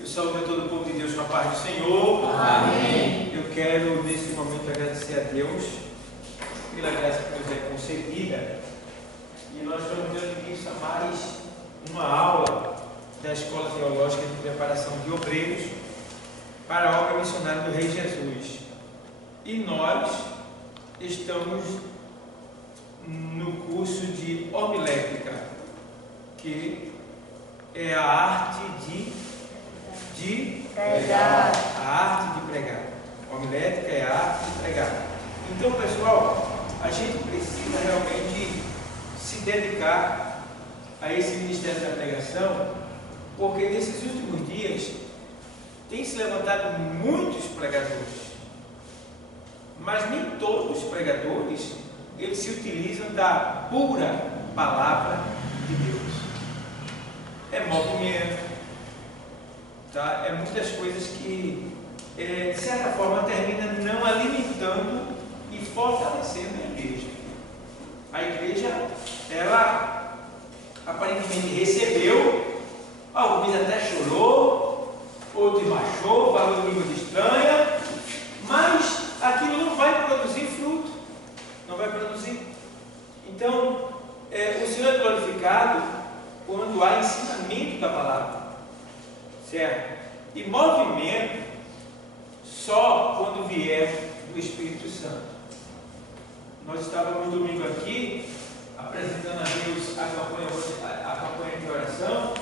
Eu saúdo a todo o povo de Deus com a paz do Senhor. Amém. Eu quero, nesse momento, agradecer a Deus pela graça que nos é concedida. E nós estamos dando início a mais uma aula da Escola Teológica de Preparação de Obreiros para a obra missionária do Rei Jesus. E nós estamos no curso de homilética, que é a arte de pregar. A arte de pregar. Homilética é a arte de pregar. Então, pessoal, a gente precisa realmente se dedicar a esse ministério da pregação, porque nesses últimos dias tem se levantado muitos pregadores, mas nem todos os pregadores eles se utilizam da pura palavra de Deus. É movimento, tá? É muitas coisas que de certa forma termina não alimentando e fortalecendo a igreja. A igreja, ela aparentemente recebeu, alguns até chorou, outros marchou, falou língua estranha, mas aquilo não vai produzir fruto, não vai produzir. Então, o Senhor é glorificado quando há ensinamento da palavra, certo? E movimento só quando vier do Espírito Santo. Nós estávamos domingo aqui apresentando a Deus a campanha de oração,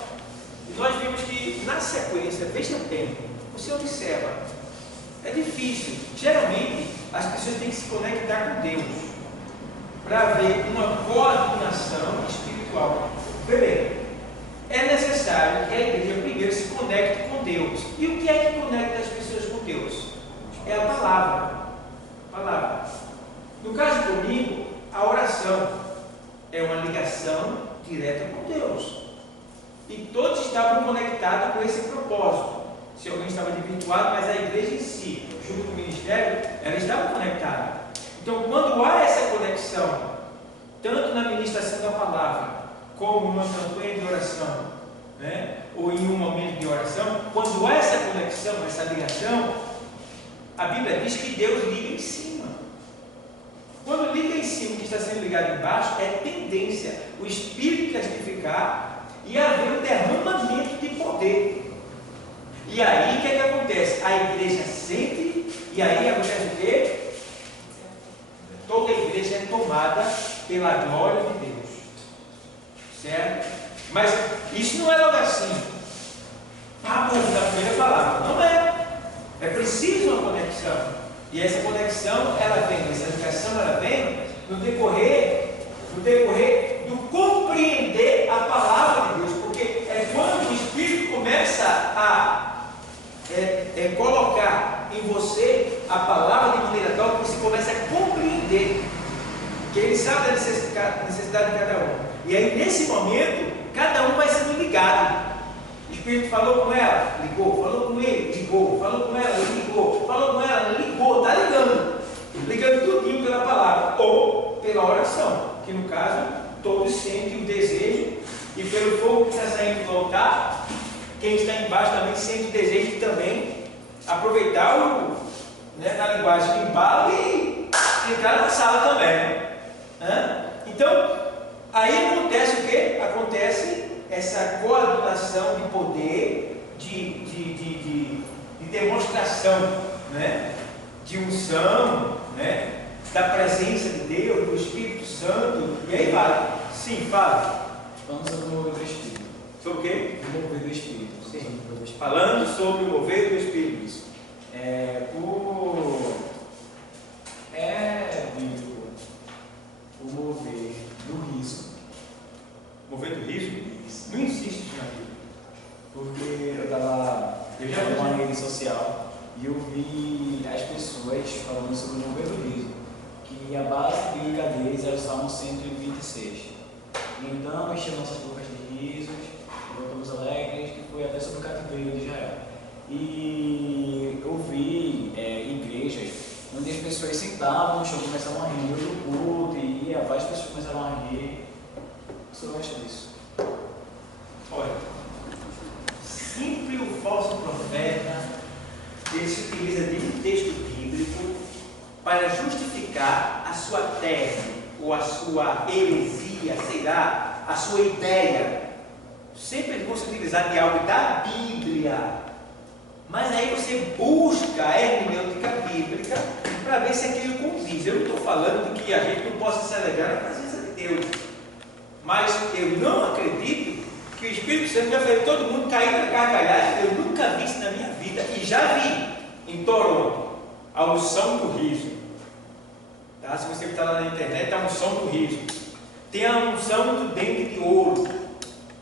e nós vimos que na sequência, veja bem, você observa, é difícil, geralmente as pessoas têm que se conectar com Deus para haver uma coordenação espiritual. Bem, é necessário que a igreja primeiro se conecte com Deus. E o que é que conecta as pessoas com Deus? É a palavra. A palavra. No caso do domingo, a oração é uma ligação direta com Deus. E todos estavam conectados com esse propósito. Se alguém estava desvirtuado, mas a igreja em si, junto com o ministério, ela estava conectada. Então, quando há essa conexão, tanto na ministração da palavra, como numa campanha de oração, né, ou em um momento de oração, quando há essa conexão, essa ligação, a Bíblia diz que Deus liga em cima. Quando liga em cima, que está sendo ligado embaixo, é tendência o Espírito testificar e haver um derramamento de poder. E aí o que é que acontece? A igreja sente, e aí acontece o quê? Toda a igreja é tomada pela glória de Deus, certo? Mas isso não é logo assim, da primeira palavra, não é. É preciso uma conexão, e essa conexão ela vem, essa ligação ela vem no decorrer do compreender a palavra de Deus, porque é quando o Espírito começa a colocar em você a palavra de maneira tal que você começa a compreender, que ele sabe da necessidade de cada um. E aí nesse momento, cada um vai sendo ligado. O Espírito falou com ela, ligou, falou com ele, ligou, falou com ela, ligou, falou com ela, ligou, está ligando tudinho pela palavra, ou pela oração, que no caso, todos sentem o desejo, e pelo fogo que está saindo do altar, quem está embaixo também sente o desejo de também aproveitar na linguagem de embalo e entrar na sala também. Então, aí acontece o quê? Acontece essa coordenação de poder, de demonstração, né? De unção, né? Da presença de Deus, do Espírito Santo, e aí vai. Sim, fala. Falando sobre o mover do Espírito. Sobre o quê? O mover do Espírito. Sim. Falando sobre o mover do Espírito. Bíblico o mover do riso. Mover do riso? Isso. Não insiste na Bíblia. Porque eu já vi uma rede social e eu vi as pessoas falando sobre o mover do riso, que a base bíblica deles era o Salmo 126. Então, enchemos nossas bocas de risos, voltamos alegres, que foi até sobre o cativeiro de Israel. E eu vi igrejas onde as pessoas sentavam no chão, começavam a rir do culto, e várias pessoas começaram a rir. O senhor acha disso? Olha, simples que o falso profeta ele se utiliza de um texto bíblico para justificar a sua tese ou a sua heresia, sei lá, a sua ideia. Sempre eles vão se utilizar de algo da Bíblia, mas aí você busca a hermenêutica bíblica para ver se aquilo condiz. Eu não estou falando de que a gente não possa se alegrar na presença de Deus, mas eu não acredito que o Espírito Santo vai fazer todo mundo cair na gargalhada. Eu nunca vi isso na minha vida, e já vi em Toronto a unção do riso. Tá? Se você está lá na internet, a unção do riso. Tem a unção do dente de ouro.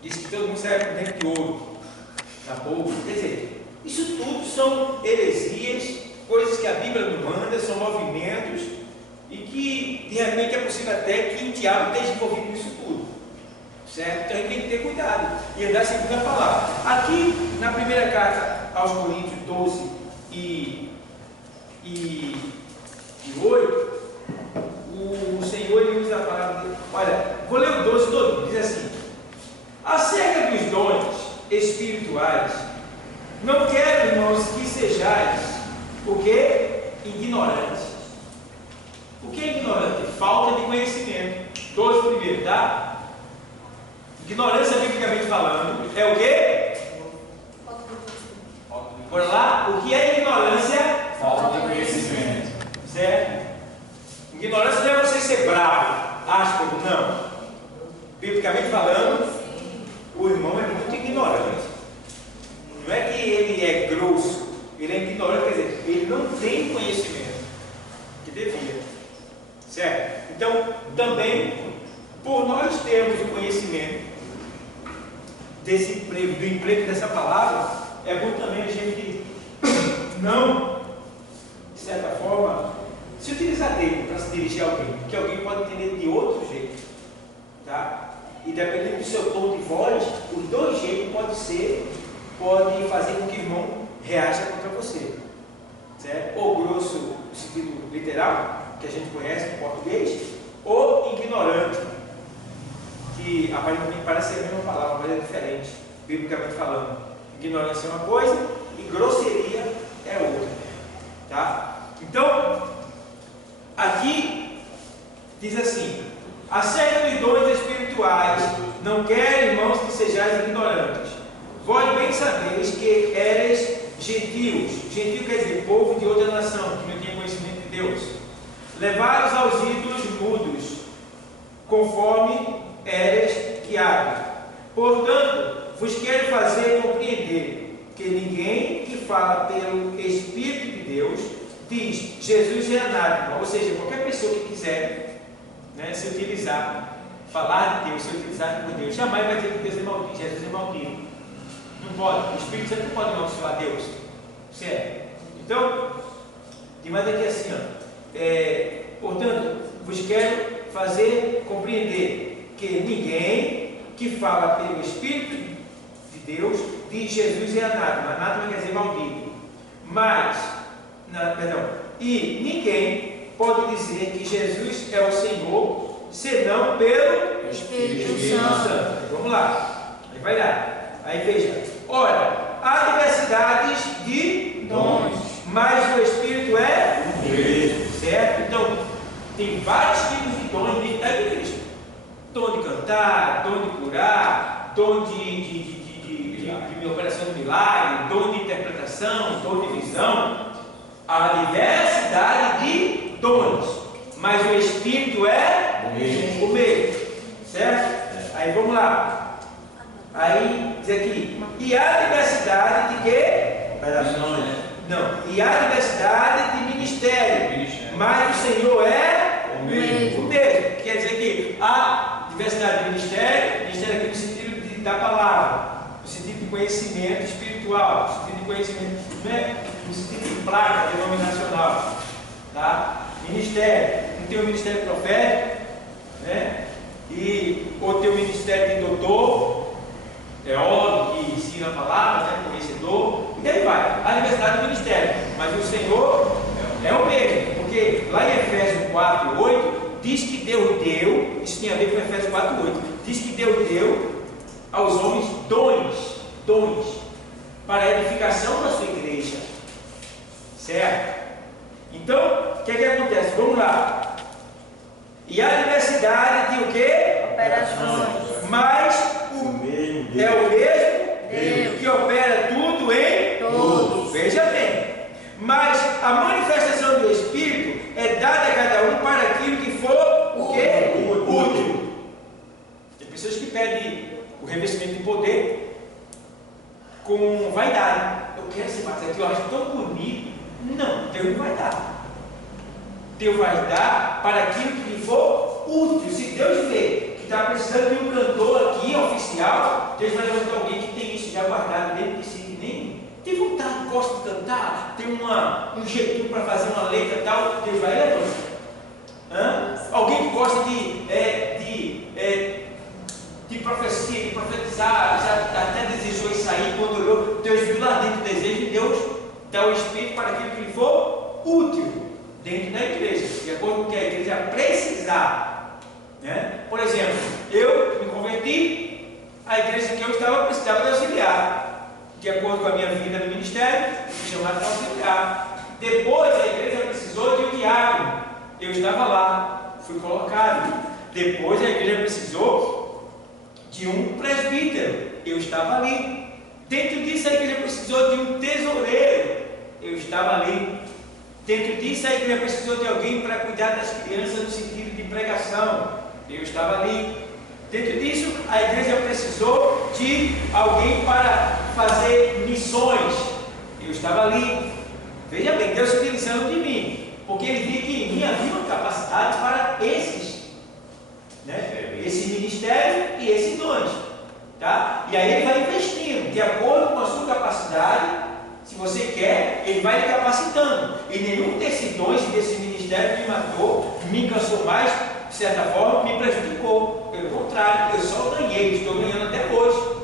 Diz que todo mundo serve com dente de ouro na boca. Quer dizer, isso tudo são heresias, coisas que a Bíblia não manda, são movimentos, e que de repente é possível até que o diabo esteja envolvido nisso tudo. Certo? Então a gente tem que ter cuidado e andar segundo a palavra. Aqui na primeira carta aos Coríntios 12 e 8, o Senhor ele usa a palavra dele. Olha, vou ler o 12 todo, diz assim: acerca dos dons espirituais, não quero, irmãos, que sejais o que? Ignorantes. O que é ignorante? Falta de conhecimento. 12 primeiro, tá? Ignorância, biblicamente falando, é o quê? Bora lá, o que é ignorância? Falta de conhecimento. Certo? Ignorância não é você ser bravo, áspero, não. Biblicamente falando, o irmão é muito ignorante. Não é que ele é grosso, ele é ignorante, quer dizer, ele não tem conhecimento que devia. Certo? Então, também, por nós termos o conhecimento desse emprego, do emprego dessa palavra, é bom também a gente não, de certa forma, se utilizar dele para se dirigir a alguém, porque alguém pode entender de outro jeito, tá? E dependendo do seu tom de voz, os dois jeitos pode fazer com que o irmão reaja contra você, certo? Ou grosso no sentido literal, que a gente conhece no português, ou ignorante, que aparentemente parece ser a mesma palavra, mas é diferente, biblicamente falando. Ignorância é uma coisa e grosseria é outra, tá? Então, aqui diz assim: acerca dos dons espirituais, não quero, irmãos, que sejais ignorantes. Vós bem sabeis que eres gentios. Gentio quer dizer povo de outra nação, que não tinha conhecimento de Deus. Levados aos ídolos mudos, conforme eres guiados. Portanto, vos quero fazer compreender que ninguém que fala pelo Espírito de Deus diz Jesus é anátema. Ou seja, qualquer pessoa que quiser, né, se utilizar, falar de Deus, se utilizar por Deus, jamais vai dizer que Deus é maldito, Jesus é maldito. Não pode, o Espírito Santo não pode amaldiçoar Deus. Certo? Então, tem mais aqui assim, ó. Portanto, vos quero fazer compreender que ninguém que fala pelo Espírito de Deus diz Jesus é anátema. Anátema quer dizer maldito. Mas, e ninguém pode dizer que Jesus é o Senhor senão pelo Espírito Santo. Vamos lá, aí vai dar. Aí veja: ora, há diversidades de dons, mas o Espírito é o mesmo. certo? Então, tem vários tipos de dons dentro da igreja: dom de cantar, dom de curar, dom de operação de milagre, dom de interpretação, dom de visão. Há diversidade de dons, mas o Espírito é o mesmo, certo? Aí vamos lá. Aí diz aqui: e há diversidade de quê? Não. E há diversidade de ministério, mas o Senhor é o mesmo. Quer dizer que há diversidade de ministério aqui no sentido da palavra, no sentido de conhecimento espiritual, no sentido de conhecimento, né? No sentido de placa denominacional, tá? Ministério, não tem o ministério profético, né? Ou tem o ministério de doutor, teólogo, que ensina a palavra, né? Conhecedor, e daí vai, a diversidade do ministério, mas o Senhor é o mesmo, porque lá em Efésios 4:8 diz que Deus deu, isso tem a ver com Efésios 4:8, diz que Deus deu aos homens dons, para a edificação da sua igreja. Certo? Então, o que é que acontece? Vamos lá. E a diversidade de o quê? Operações. Mas o mesmo Deus que opera tudo em todos. Veja bem. Mas a manifestação do Espírito é dada a cada um para aquilo que for o quê? Útil. Tem pessoas que pedem o revestimento de poder com vaidade. Eu quero ser batizado, eu acho tão bonito. Não, Deus não vai dar. Deus vai dar para aquilo que lhe for útil. Se Deus vê que está precisando de um cantor aqui, oficial, Deus vai levantar alguém que tem isso já guardado dentro de si, que nem tem vontade, gosta de cantar, tem um jeitinho para fazer uma letra e tal, Deus vai levantar. Alguém que gosta de profecia, de profetizar, já até desejou isso aí, quando olhou, Deus viu lá dentro o desejo e Deus dá o Espírito para aquilo que lhe for útil dentro da igreja, de acordo com o que a igreja precisar. Né? Por exemplo, eu me converti, a igreja que eu estava precisava de auxiliar, de acordo com a minha vida no ministério, fui chamado para auxiliar. Depois a igreja precisou de um diácono, eu estava lá, fui colocado. Depois a igreja precisou de um presbítero, eu estava ali. Dentro disso a igreja precisou de um tesoureiro, eu estava ali. Dentro disso a igreja precisou de alguém para cuidar das crianças no sentido de pregação, eu estava ali. Dentro disso a igreja precisou de alguém para fazer missões, eu estava ali. Veja bem, Deus se utilizando de mim, porque Ele viu que em mim havia uma capacidade para esses, né? Esse ministério e esses dons, tá? E aí Ele vai investindo de acordo com a sua capacidade. Se você quer, Ele vai lhe capacitando. E nenhum desses dons e desse ministério me matou, me cansou mais, de certa forma, me prejudicou. Pelo contrário, eu só ganhei, estou ganhando até hoje.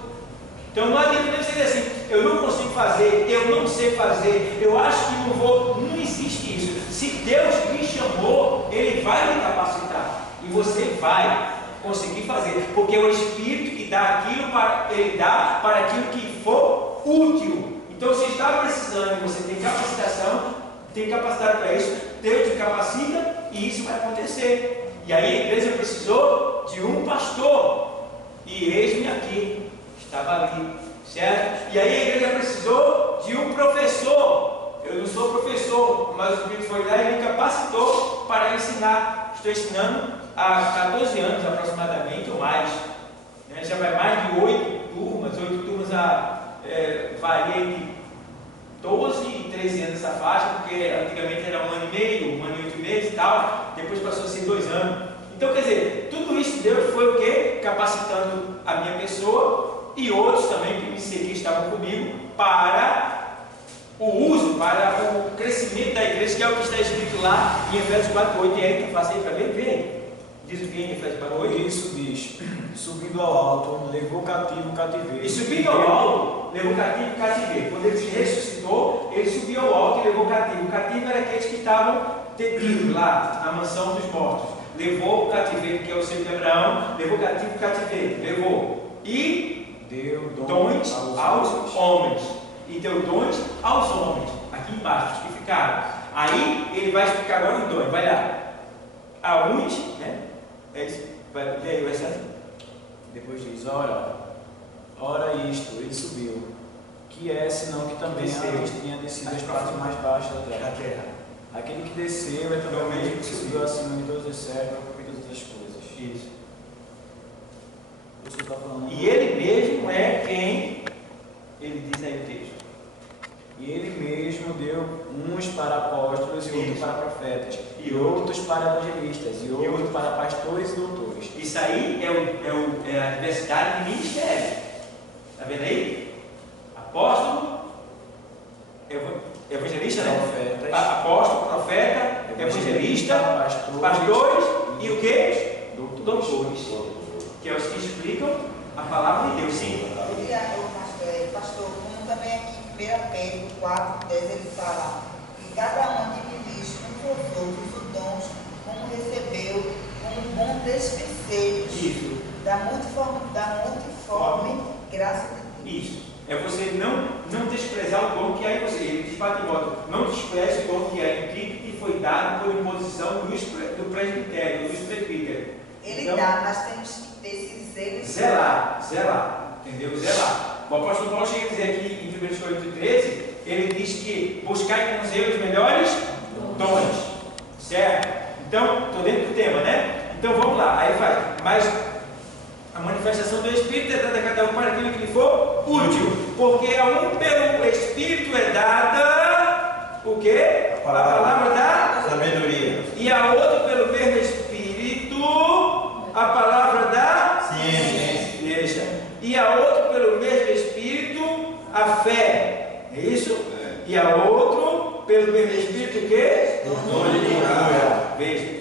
Então não adianta você dizer assim, eu não consigo fazer, eu não sei fazer, eu acho que não vou. Não existe isso. Se Deus lhe chamou, Ele vai lhe capacitar. E você vai conseguir fazer. Porque é o Espírito que dá aquilo para Ele dá para aquilo que for útil. Então, se está precisando e você tem capacitação, tem capacidade para isso, Deus te capacita e isso vai acontecer. E aí a igreja precisou de um pastor, e eis-me aqui, estava ali, certo? E aí a igreja precisou de um professor. Eu não sou professor, mas o Espírito foi lá e me capacitou para ensinar. Estou ensinando há 14 anos aproximadamente, ou mais, né? Já vai mais de 8 turmas varia entre 12 e 13 anos essa faixa, porque antigamente era 1 ano e meio, 1 ano e 8 meses e tal, depois passou a ser 2 anos. Então, quer dizer, tudo isso Deus foi o quê? Capacitando a minha pessoa e outros também que me seguiam, estavam comigo, para o uso, para o crescimento da igreja, que é o que está escrito lá em Efésios 4:8. E aí, passei para ver, vem. Diz o que em Efésios 4:8? Isso diz: subindo ao alto, levou cativo o cativeiro. E subindo ao alto, levou cativo o cativeiro. Quando ele se ressuscitou, ele subiu ao alto e levou cativo. O cativo era aqueles que estavam detidos lá na mansão dos mortos. Levou o cativeiro, que é o seu de Abraão, levou cativo o cativeiro, levou. E deu dons aos homens. E deu dons aos homens. Aqui embaixo, os que ficaram. Aí ele vai explicar agora os dons. Vai lá. A uns, né? Vai ler o versículo. Depois diz: ora isto, ele subiu, que é senão que também antes tinha descido as partes mais baixas da terra. Aquele que desceu é também o mesmo que subiu acima de todos os céus para cumprir todas as coisas. Isso. Você está falando. E ele mesmo é quem? Ele diz aí o texto. E ele mesmo deu uns para apóstolos e outros para profetas, E outros para evangelistas, e outros para pastores e doutores. Isso aí é a diversidade de ministério. Está vendo aí? Apóstolo, evangelista, né? Profetas, Apóstolo, profeta, evangelista, pastores e o que? Doutores. Que é os que explicam a palavra de Deus. Sim. Pastor, como também aqui em 1 Pedro 4:10 ele fala que cada um administra uns aos outros os dons como recebeu, como bom despenseiro da multiforme graça de Deus. Isso. É você não desprezar o dom que há em você. Ele diz para Timóteo: não despreze o dom que há em ti, que te foi dado por imposição do presbitério, dos presbíteros. Ele Então, dá, mas temos que ter esse zelo. zelar, entendeu? Zelar. O apóstolo Paulo chega a dizer aqui em 1 Coríntios 13, ele diz que buscai com zelo os melhores dons, certo? Então, estou dentro do tema, né? Então vamos lá, aí vai, mas a manifestação do Espírito é dada a cada um para aquilo que lhe for útil, porque a um pelo Espírito é dada o quê? A palavra da sabedoria. E a outro pelo mesmo Espírito a palavra da ciência. E a outro pelo mesmo Espírito a fé. É isso? E a outro pelo mesmo Espírito o quê? Dom de cura. Veja.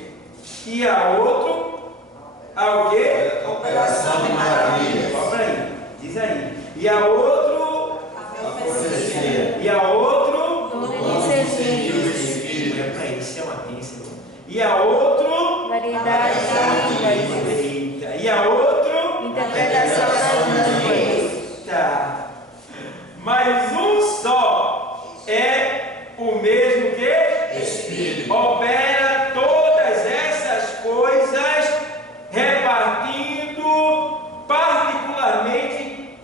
E a outro ao quê? Operação de maravilha. Olha aí, diz aí. E a outro A profecia. e a outro Espírito. é para isso, é uma bênção. E a outro Variedade de línguas. eita. E a outro Interpretação das línguas. eita. Mas um só é o mesmo que Espírito. opera todas essas coisas, repartindo particularmente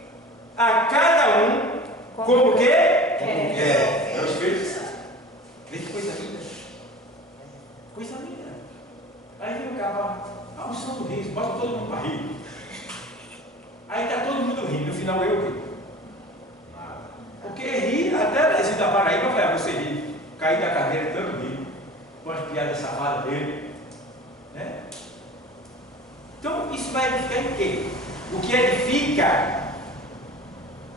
a cada um como que? É o Espírito Santo. Vê que coisa linda. Coisa linda. Aí vem o cavalo, a unção do riso, bota todo mundo para rir. Aí está todo mundo rindo, no final eu rio. Porque rir, até esse da Paraíba vai você rir. Cair da cadeira tanto rir. Com as piadas safadas dele. Né? Então isso vai edificar em quê? O que edifica,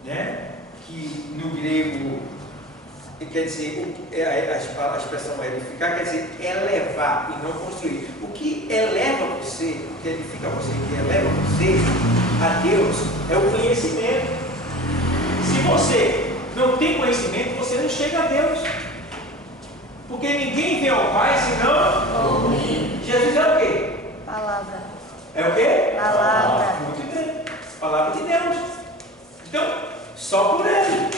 né? Que no grego quer dizer, a expressão edificar quer dizer elevar e não construir. O que eleva você, o que edifica você, o que eleva você a Deus é o conhecimento. Se você não tem conhecimento, você não chega a Deus. Porque ninguém vem ao Pai senão Jesus é o quê? Palavra. É o quê? Palavra. Muito bem. Palavra de Deus. Então, só por Ele.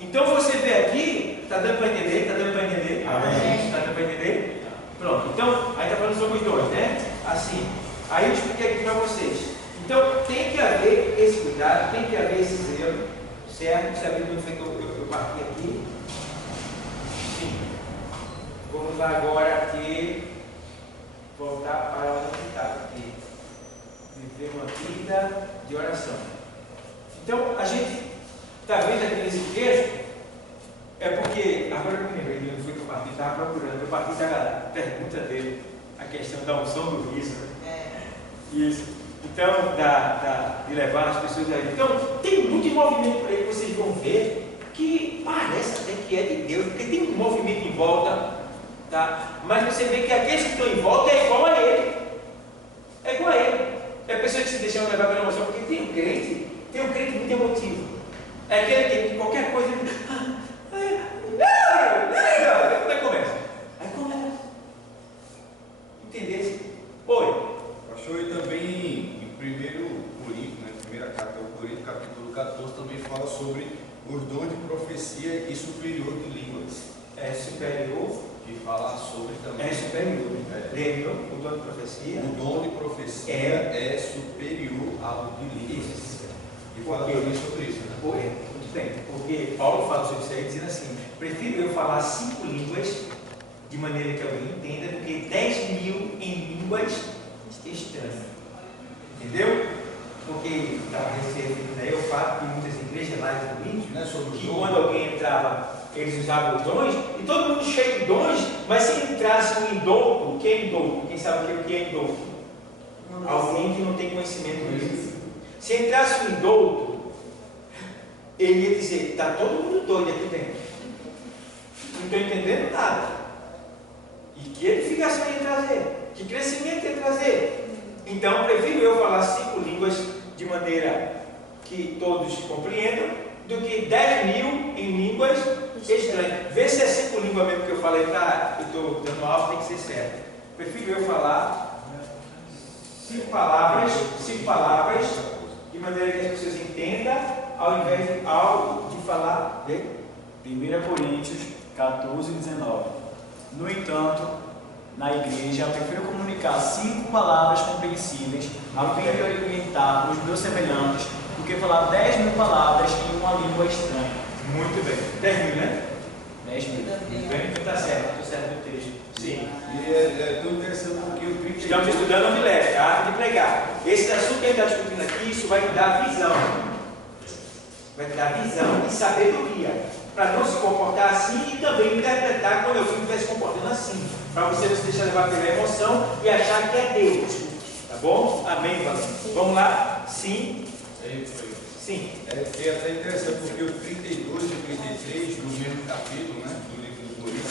Então você vê aqui, está dando para entender? Está dando para entender? Amém. Está dando para entender? Pronto. Então, aí está falando sobre os dois, né? Assim. Aí eu expliquei aqui para vocês. Então, tem que haver esse cuidado, tem que haver esse zelo, certo? Sabendo onde foi que eu parti aqui? Sim. Vamos lá agora aqui, voltar para onde está aqui. Viver uma vida de oração. Então, a gente está vendo aqui nesse texto, é porque, agora que eu me lembrei, não foi que eu parti, estava procurando, eu parti da pergunta dele, a questão da unção do riso. Isso. Então, de levar as pessoas aí. Então, tem muito movimento por aí que vocês vão ver, que parece até que é de Deus, porque tem um movimento em volta, tá? Mas você vê que aqueles que estão em volta é igual a ele. É igual a ele. É a pessoa que se deixa levar pela emoção, porque tem um crente muito emotivo. É aquele que qualquer coisa. Como é que começa? Aí começa. Entendesse? Oi. Pastor, e também em 1 Coríntios, né, primeira carta ao Coríntios, capítulo 14, também fala sobre os dons de profecia e superior de línguas. É superior. Que fala sobre também. É superior. Lembra o dom de profecia? O dom de profecia é superior ao de línguas. Isso. E fala também sobre isso, né? Muito bem. Porque Paulo fala sobre isso aí dizendo assim: prefiro eu falar 5 línguas de maneira que alguém entenda do que 10.000 em línguas estranhas. Entendeu? Porque estava recebendo aí o fato de muitas igrejas lá em Corinto, Não é sobre que o dom. quando alguém entrava, eles usavam os dons, e todo mundo cheio de dons, mas se entrasse um indouto, quem é indouto? Quem sabe o que é indouto? Alguém que não tem conhecimento disso. Se entrasse um indouto, ele ia dizer: está todo mundo doido aqui dentro, não estou entendendo nada. E que edificação ia trazer? Que crescimento ia trazer? Então, prefiro eu falar 5 línguas de maneira que todos compreendam, do que 10.000 em línguas estranhas. Vê se é 5 línguas mesmo que eu falei, tá? Eu estou dando aula, tem que ser certo. Prefiro eu falar 5 palavras, de maneira que as pessoas entendam, ao invés de algo de falar. 1 Coríntios 14, 19. No entanto, na igreja, eu prefiro comunicar 5 palavras compreensíveis a fim de orientar os meus semelhantes do que falar 10.000 palavras em uma língua estranha. Muito bem. 10.000, né? 10.000. Bem, está certo no texto. Sim. E é tão interessante porque o 32... Estamos estudando a homilética, a arte de pregar. Esse assunto que a gente está discutindo aqui, isso vai te dar visão. Vai te dar visão e sabedoria. Para não se comportar assim e também interpretar quando o filho estiver se comportando assim. Para você não se deixar levar pela emoção e achar que é Deus. Tá bom? Amém, Valente? Vamos lá? Sim. Sim. É até interessante porque o 32 e 33 do mesmo capítulo, né, do livro dos Coríntios,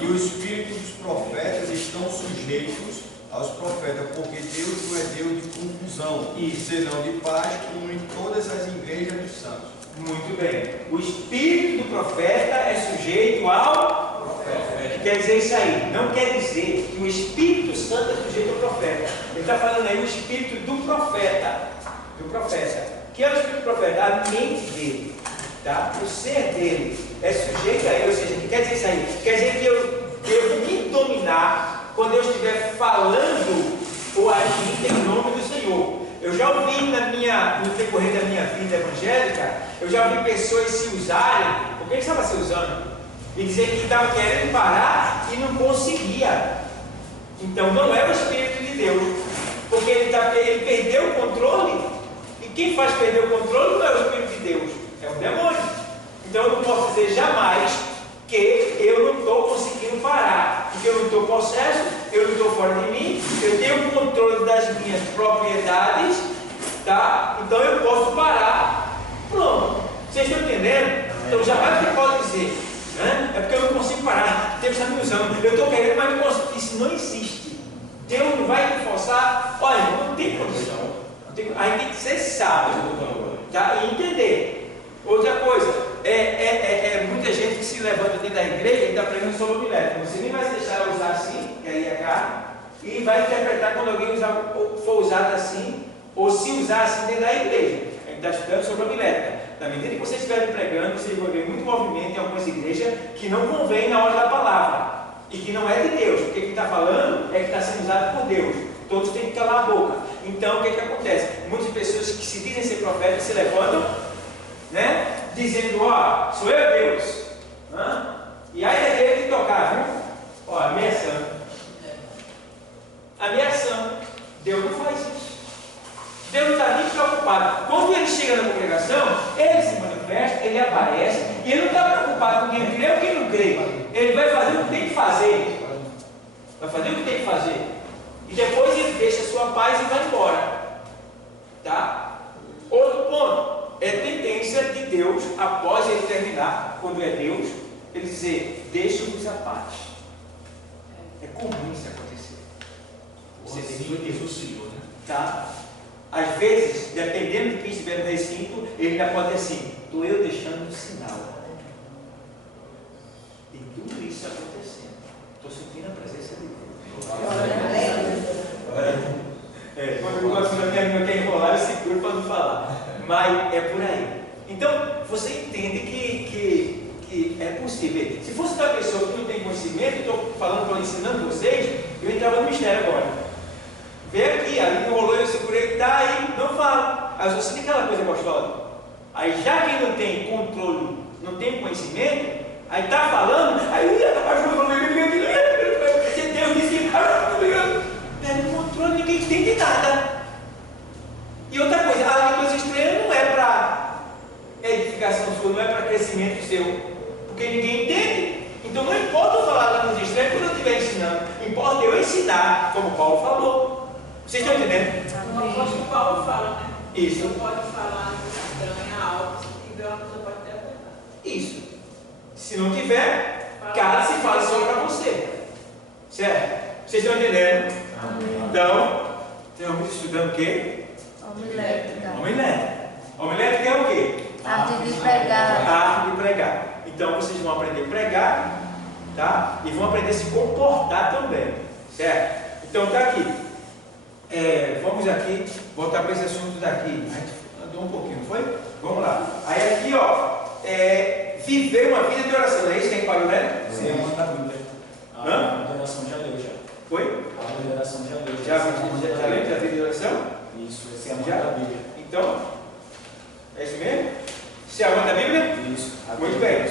e o espírito dos profetas estão sujeitos aos profetas, porque Deus não é Deus de confusão, senão de paz, como em todas as igrejas dos santos. Muito bem. O espírito do profeta é sujeito ao profeta. O que quer dizer isso aí? Não quer dizer que o Espírito Santo é sujeito ao profeta. Ele está falando aí o espírito do profeta. Do profeta. Que é o espírito do profeta? A mente dele. Tá? O ser dele é sujeito a ele. Ou seja, o que quer dizer isso aí? Quer dizer que eu devo me dominar quando eu estiver falando ou agindo em nome do Senhor. Eu já ouvi no decorrer da minha vida evangélica, eu já ouvi pessoas se usarem, porque ele estava se usando, e dizer que estava querendo parar e não conseguia. Então não é o Espírito de Deus, porque ele perdeu o controle, e quem faz perder o controle não é o Espírito de Deus, é o demônio. Então eu não posso dizer jamais que eu não estou conseguindo parar, porque eu não estou possesso, eu não estou fora de mim, eu tenho o controle das minhas propriedades, tá? Então eu posso parar. Pronto. Vocês estão entendendo? Então jamais que pode dizer, né? É porque eu não consigo parar, Deus está me usando, eu estou querendo, mas não consigo. Isso não existe. Deus não vai me forçar. Olha, não tem condição. A gente tem que ser sábio, tá? E entender. Outra coisa, muita gente que se levanta dentro da igreja e está aprendendo sobre homilética. Você nem vai se deixar usar assim, que aí é cá, e vai interpretar quando alguém for usado assim, ou se usar assim dentro da igreja. A gente está estudando sobre homilética. Na medida que vocês estiverem pregando, vocês vão ver muito movimento em algumas igrejas que não convém na hora da palavra, e que não é de Deus, porque quem está falando é que está sendo usado por Deus. Todos têm que calar a boca. Então, o que acontece? Muitas pessoas que se dizem ser profetas se levantam, né? Dizendo, ó, sou eu Deus, e aí é dele que tocar, viu? Ó, ameaçando. Ameaçando. Deus não faz isso. Deus não está nem preocupado. Quando ele chega na congregação, ele se manifesta, ele aparece, e ele não está preocupado com quem crê ou quem não crê. Ele vai fazer o que tem que fazer. Vai fazer o que tem que fazer. E depois ele deixa a sua paz e vai embora. Tá? Outro ponto. É tendência de Deus, após ele terminar, quando é Deus, ele dizer, deixa-vos a paz. É comum isso acontecer. Você tem que ver o Senhor, né? Tá? Às vezes, dependendo de quem estiver no recinto, ele ainda pode dizer assim, estou eu deixando um sinal. E tudo isso acontecendo. Estou sentindo a presença de Deus. Quando eu gosto da minha língua quer enrolar, eu seguro para não falar. Mas é por aí. Então, você entende que é possível. Se fosse da pessoa que não tem conhecimento, estou falando, estou ensinando vocês, eu entrava no mistério agora. Vem aqui, ali não rolou, eu segurei, tá aí, não fala. Aí você tem aquela coisa gostosa. Aí já quem não tem controle, não tem conhecimento, aí está falando, aí Deus disse que perde o controle, ninguém entende nada. E outra coisa, a língua estranha não é para edificação sua, não é para crescimento seu, porque ninguém entende. Então não importa eu falar línguas estranhas quando eu estiver ensinando, importa eu ensinar, como Paulo falou. Vocês estão entendendo? Uma coisa que Paulo fala, né? Isso. Você pode falar estranha algo, se tiver uma pessoa pode interpretar. Isso. Se não tiver, cada se fala só para você. Certo? Vocês estão entendendo? Amém. Então, estamos estudando o quê? Homilética. Homilética. Homilética é o quê? Arte de pregar. A arte de pregar. Então vocês vão aprender a pregar, tá? E vão aprender a se comportar também. Certo? Então tá aqui. Vamos aqui, voltar para esse assunto daqui. A gente andou um pouquinho, não foi? Vamos lá. Aí aqui, ó, viver uma vida de oração. Não é isso que a gente parou, né? Sim, é uma da Bíblia. Hã? A oração já leu já. Foi? A oração já leu. Já lembra da vida de oração? Isso, esse é a Já? da Bíblia. Então, é isso mesmo? Se é a mãe da Bíblia? Isso. Muito bem.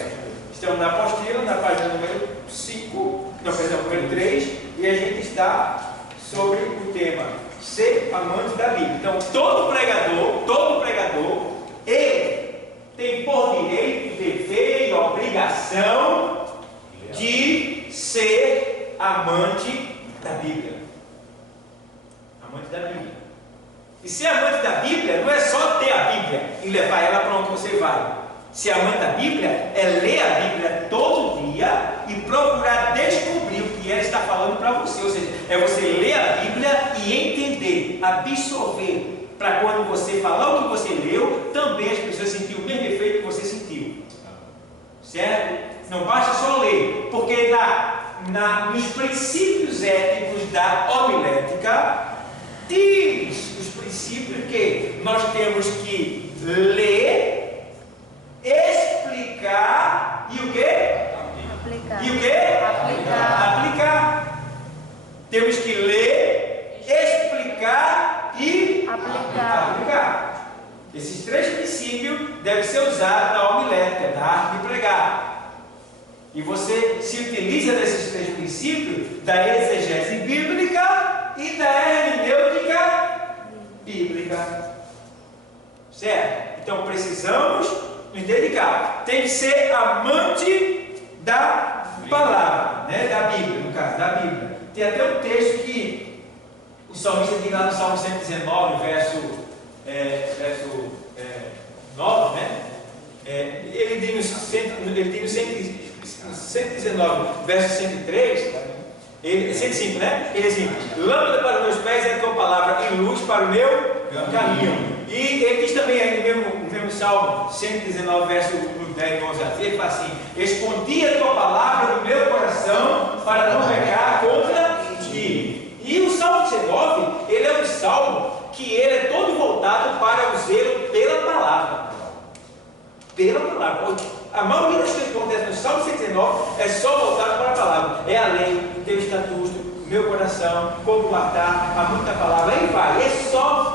Estamos na apostila, na página número 5, não, perdão, número 3, e a gente está sobre o tema ser amante da Bíblia. Então, todo pregador, ele tem por direito, dever e obrigação de ser amante da Bíblia. Amante da Bíblia. E ser amante da Bíblia não é só ter a Bíblia e levar ela para onde você vai. Ser amante da Bíblia é ler a Bíblia todo dia e procurar descobrir o que ela está falando para você. Ou seja, é você ler a Bíblia e entender, absorver, para quando você falar o que você leu, também as pessoas sentirem o mesmo efeito que você sentiu. Certo? Não basta só ler, porque nos princípios éticos da homilética, diz os princípios que nós temos que ler, explicar e o quê? Aplicar. E o quê? Aplicar. Temos que ler, explicar e aplicar. Esses 3 princípios devem ser usados na homilética, na arte de pregar. E você se utiliza desses 3 princípios da exegese bíblica e da hermenêutica bíblica. Certo? Então precisamos nos dedicar. Tem que ser amante da palavra, né? Da Bíblia, no caso, da Bíblia. Tem até um texto que o salmista diz lá no Salmo 119, verso 9, né? Ele diz no 119, verso 103, 105, né? Ele diz: lâmpada para os meus pés é a tua palavra e luz para o meu caminho. E ele diz também aí no mesmo Salmo 119, verso 10 e 11, ele fala assim: escondi a tua palavra no meu coração para não pecar contra ti. E o Salmo 19, ele é um salmo que ele é todo voltado para o zelo pela palavra. Pela palavra. A maioria das coisas que acontecem no Salmo 119 é só voltado para a palavra. É a lei, o teu estatuto, meu coração, como guardar, a muita palavra, aí vai.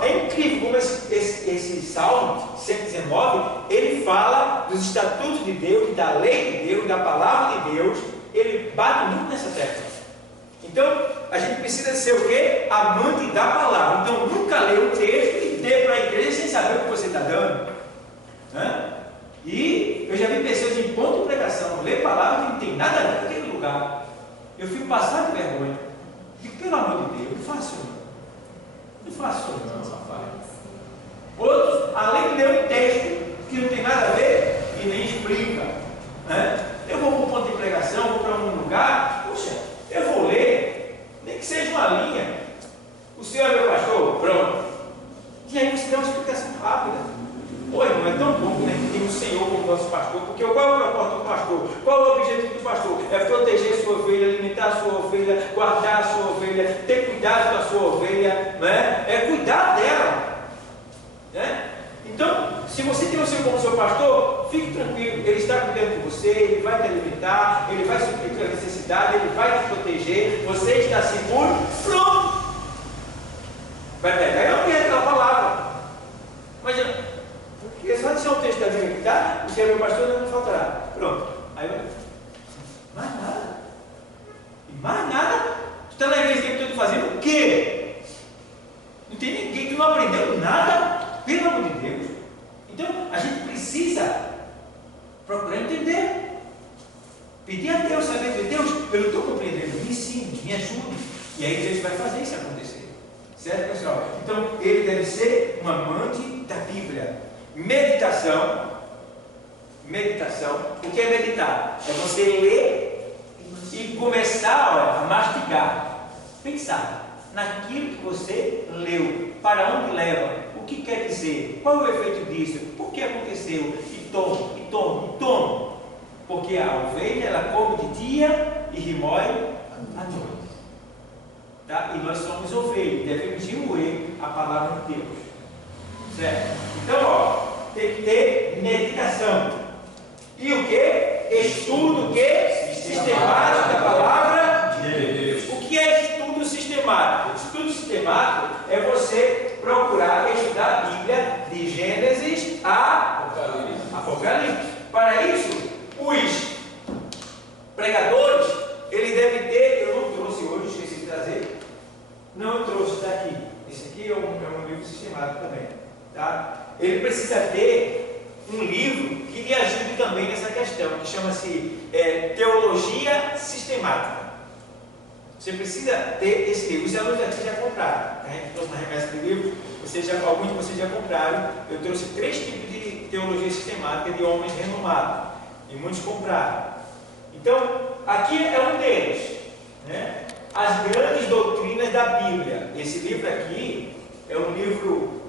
É incrível como esse Salmo 119, ele fala dos estatutos de Deus, da lei de Deus, da palavra de Deus. Ele bate muito nessa tecla. Então, a gente precisa ser o quê? Amante da palavra. Então, nunca lê um texto e dê para a igreja sem saber o que você está dando. E eu já vi pessoas em ponto de pregação ler palavra que não tem nada a ver com aquele lugar. Eu fico passado de vergonha. E pelo amor de Deus, não faço não. Não faço não, rapaz. Outros, além de ler um texto que não tem nada a ver e nem explica, né? Eu vou para um ponto de pregação, vou para um lugar, puxa, eu vou ler, nem que seja uma linha. O senhor é meu pastor? Pronto. E aí você dá uma explicação rápida. Pô, irmão, é tão bom, né, que tem um Senhor como nosso pastor, porque qual é o propósito do pastor? Qual é o objetivo do pastor? É proteger a sua ovelha, alimentar a sua ovelha, guardar a sua ovelha, ter cuidado da sua ovelha, né? É cuidar dela, né? Então, se você tem o Senhor como seu pastor, fique tranquilo, Ele está cuidando de você, Ele vai te alimentar, Ele vai suprir a tua necessidade, Ele vai te proteger, você está seguro, pronto. Vai pegar e não aquela palavra. Mas porque só deixar o texto da Bíblia que está, o Senhor é meu pastor, não me faltará. Pronto. Aí vai. Mais nada. E mais nada. Tu está na igreja o tempo todo fazendo o quê? Não tem ninguém que não aprendeu nada, pelo amor de Deus. Então, a gente precisa procurar entender. Pedir a Deus, saber que Deus, eu não estou compreendendo, me ensine, me ajude. E aí Deus vai fazer isso acontecer. Certo, pessoal? Então, ele deve ser um amante da Bíblia. Meditação. O que é meditar? É você ler e começar a mastigar, pensar naquilo que você leu, para onde leva, o que quer dizer, qual é o efeito disso, por que aconteceu, e tome. Porque a ovelha, ela come de dia e remói à noite. Tá? E nós somos ovelhas, devemos remoer a palavra de Deus. Certo? Então, tem que ter meditação. E o que? Estudo o que? Sistemático da palavra de Deus. O que é estudo sistemático? Estudo sistemático é você procurar estudar a Bíblia de Gênesis a Apocalipse. Para isso, os pregadores, eles devem ter, eu não trouxe hoje, esqueci de trazer, não, eu trouxe daqui. Esse aqui é um livro sistemático também, tá? Ele precisa ter um livro que lhe ajude também nessa questão, que chama-se Teologia Sistemática. Você precisa ter esse livro. Os alunos aqui já compraram. A gente trouxe na remessa do livro, alguns de vocês já compraram. Eu trouxe 3 tipos de teologia sistemática de homens renomados, e muitos compraram. Então, aqui é um deles, né? As grandes doutrinas da Bíblia. Esse livro aqui é um livro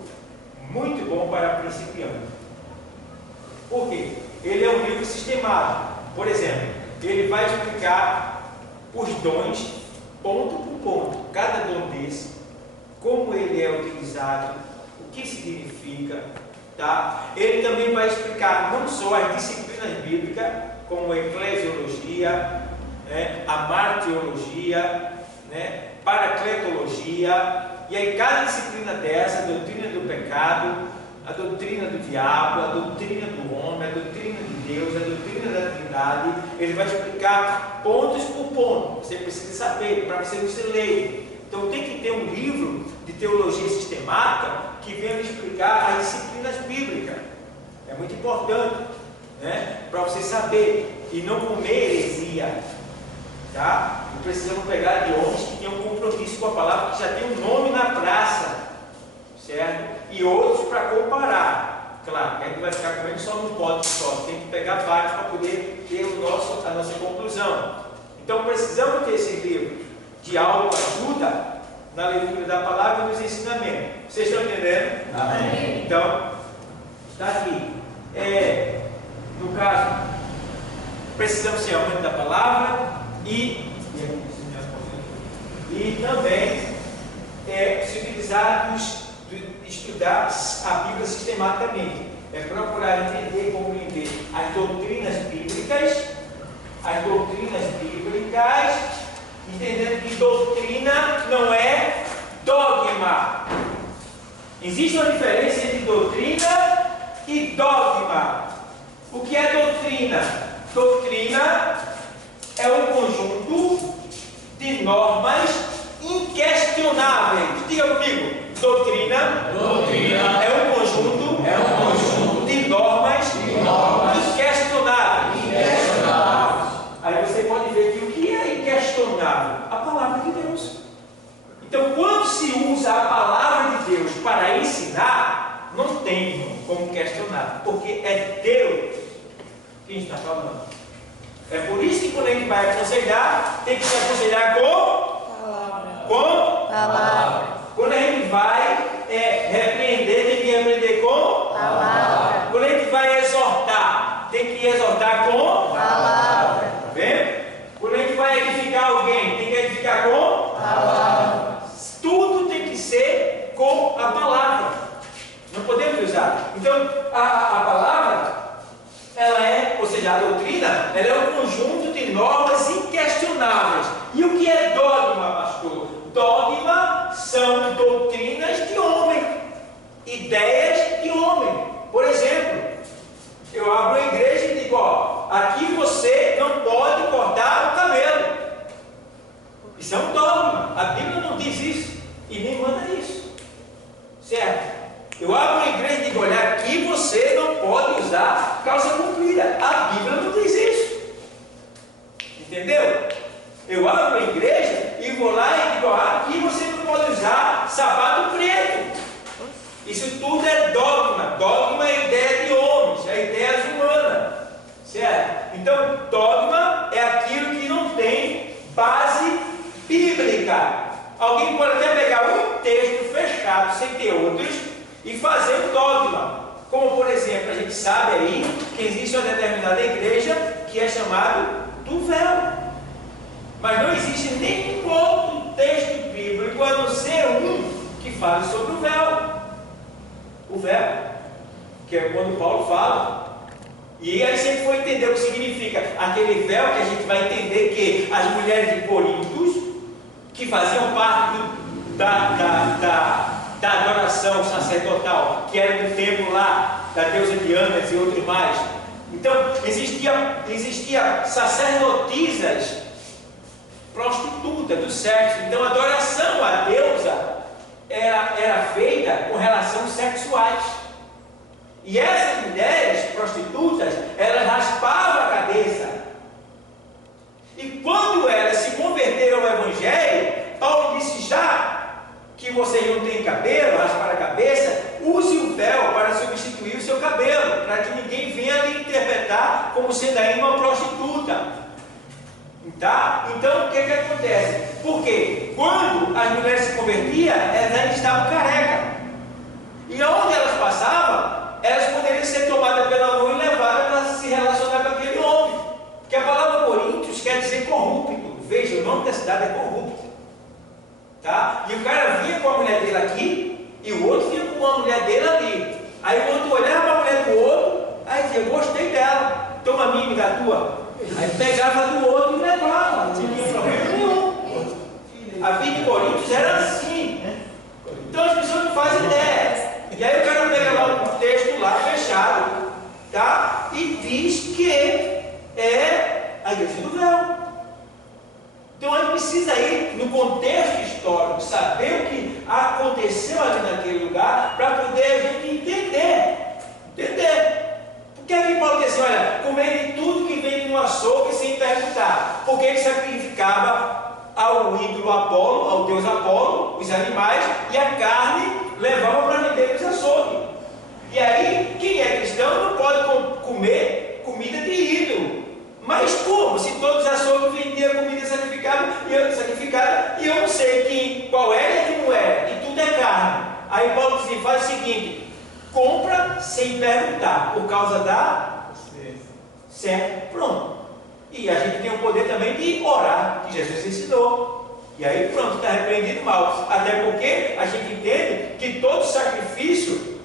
muito bom para principiantes. Por quê? Ele é um livro sistemático. Por exemplo, ele vai explicar os dons, ponto por ponto, cada dom desse, como ele é utilizado, o que significa, tá? Ele também vai explicar não só as disciplinas bíblicas, como a eclesiologia, né, a martiologia, né, paracletologia, e aí cada disciplina dessa, a doutrina do pecado, a doutrina do diabo, a doutrina do homem, a doutrina de Deus, a doutrina da Trindade, ele vai explicar pontos por ponto. Você precisa saber, para você não ser leigo. Então tem que ter um livro de teologia sistemática que venha explicar as disciplinas bíblicas. É muito importante, né, para você saber e não comer heresia, tá? E precisamos pegar de homens que tenham um compromisso com a palavra, que já tem um nome na praça, certo? E outros para comparar. Claro, a gente vai ficar comendo só num pote só, tem que pegar vários para poder ter a nossa conclusão. Então precisamos ter esse livro de autoajuda na leitura da palavra e nos ensinamentos. Vocês estão entendendo? Amém. Então, está aqui. No caso, precisamos ser amante da palavra e também se utilizar estudar a Bíblia sistematicamente. É procurar entender e compreender as doutrinas bíblicas, entendendo que doutrina não é dogma. Existe uma diferença entre doutrina e dogma. O que é doutrina? Doutrina é um conjunto de normas inquestionáveis. Diga comigo. Doutrina é um conjunto de normas inquestionáveis. Aí você pode ver que o que é inquestionável? A palavra de Deus. Então, quando se usa a palavra de Deus para ensinar, não tem como questionar, porque é Deus quem está falando. É por isso que quando a gente vai aconselhar, tem que se aconselhar com Palavra. Quando a gente vai repreender, tem que repreender com Palavra. Quando a gente vai exortar, tem que exortar com Palavra. Tá vendo? Quando a gente vai edificar alguém, tem que edificar com Palavra. Tudo tem que ser com a palavra. Não podemos usar. Então, a palavra, ou seja, a doutrina, ela é um conjunto de normas inquestionáveis. E o que é dogma, pastor? Dogma são doutrinas de homem, ideias de homem. Por exemplo, eu abro a igreja e digo, aqui você não pode cortar o cabelo. Isso é um dogma. A Bíblia não diz isso e nem manda isso, certo? Eu abro a igreja e digo, olha, aqui você não pode usar calça comprida. A Bíblia não diz isso. Entendeu? Eu abro a igreja e vou lá e digo, aqui você não pode usar sapato preto. Isso tudo é dogma. Dogma é ideia de homens, é ideias humanas, certo? Então, dogma é aquilo que não tem base bíblica. Alguém pode até pegar um texto fechado, sem ter outros, e fazer um dogma. Como, por exemplo, a gente sabe aí que existe uma determinada igreja que é chamada do véu. Mas não existe nenhum outro texto bíblico a não ser um que fale sobre o véu. O véu, que é quando Paulo fala E aí sempre foi entender o que significa aquele véu, que a gente vai entender que as mulheres de Corinto, que faziam parte da adoração sacerdotal, que era do templo lá, da deusa Diana e outros mais. Então, existia sacerdotisas prostitutas do sexo. Então, a adoração à deusa era feita com relações sexuais. E essas mulheres prostitutas, elas raspavam a cabeça. E quando elas se converteram ao Evangelho, Paulo disse: já que vocês não têm cabelo, raspar a cabeça, use o véu para substituir o seu cabelo, para que ninguém venha lhe interpretar como sendo ainda uma prostituta. Tá? Então, o que acontece? Porque quando as mulheres se convertiam, elas ainda estavam carecas. E onde elas passavam, elas poderiam ser tomadas pela mão e levadas para se relacionar com aquele homem. Porque a palavra Coríntios quer dizer corrupto. Veja, o nome da cidade é corrupto. Tá? E o cara vinha com a mulher dele aqui, e o outro vinha com a mulher dele ali. Aí o outro olhava para a mulher do outro, aí dizia: gostei dela, toma a minha e me dá a tua. Aí pegava do outro e levava, não tinha problema nenhum. A vida de Coríntios era assim. Então as pessoas não fazem ideia. E aí o cara pega lá um texto lá fechado, tá? E diz que é a igreja do véu. Então a gente precisa ir no contexto histórico, saber o que aconteceu ali naquele lugar, para poder a gente entender. Por que aqui Paulo diz assim: olha, comerem tudo que vem no açougue sem perguntar? Porque ele sacrificava ao ídolo Apolo, ao deus Apolo, os animais, e a carne levava para vender nos açougues. E aí, quem é cristão não pode comer comida de ídolo. Mas como? Se todos os açougues vendiam comida sacrificada, e eu não sei qual é e quem não é, e tudo é carne. Aí Paulo diz: faz o seguinte, compra sem perguntar, por causa da certo, pronto. E a gente tem o poder também de orar, que Jesus ensinou. E aí pronto, está repreendido mal. Até porque a gente entende que todo sacrifício,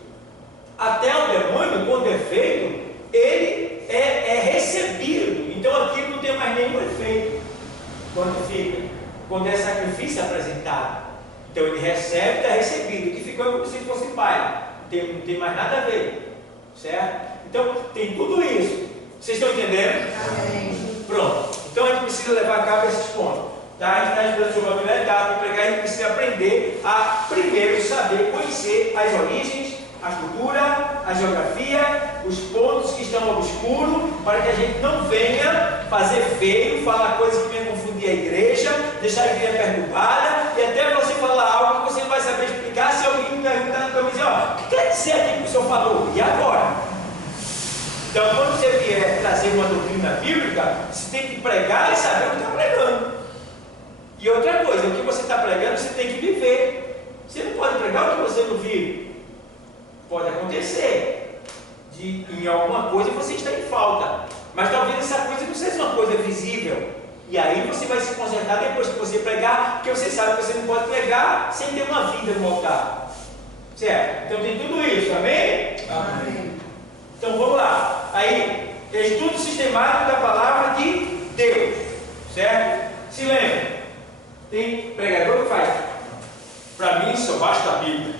até o demônio, quando é feito, ele é recebido. Então aquilo não tem mais nenhum efeito quando é sacrifício apresentado. Então ele recebe, está recebido, que ficou como se fosse pai. Não tem mais nada a ver, certo? Então tem tudo isso. Vocês estão entendendo? Amém. Pronto. Então a gente precisa levar a cabo esses pontos. Tá? A gente está estudando sobre a primeira etapa, para pregar, a gente precisa aprender a primeiro saber, conhecer as origens, a cultura, a geografia, os pontos que estão obscuros, para que a gente não venha fazer feio, falar coisas que venham confundir a igreja, deixar a igreja perturbada, e até você falar algo que você não vai saber explicar. Se alguém me perguntar, então dizer: ó, o que quer dizer aquilo que o senhor falou? E agora? Então, quando você vier trazer uma doutrina bíblica, você tem que pregar e saber o que está pregando. E outra coisa, o que você está pregando, você tem que viver. Você não pode pregar o que você não vive. Pode acontecer em alguma coisa você está em falta, mas talvez essa coisa não seja uma coisa visível. E aí você vai se consertar depois que você pregar, porque você sabe que você não pode pregar sem ter uma vida no altar. Certo? Então tem tudo isso, amém? Amém. Então vamos lá. Aí, estudo sistemático da palavra de Deus. Certo? Se lembra, tem pregador que faz: para mim só basta a Bíblia.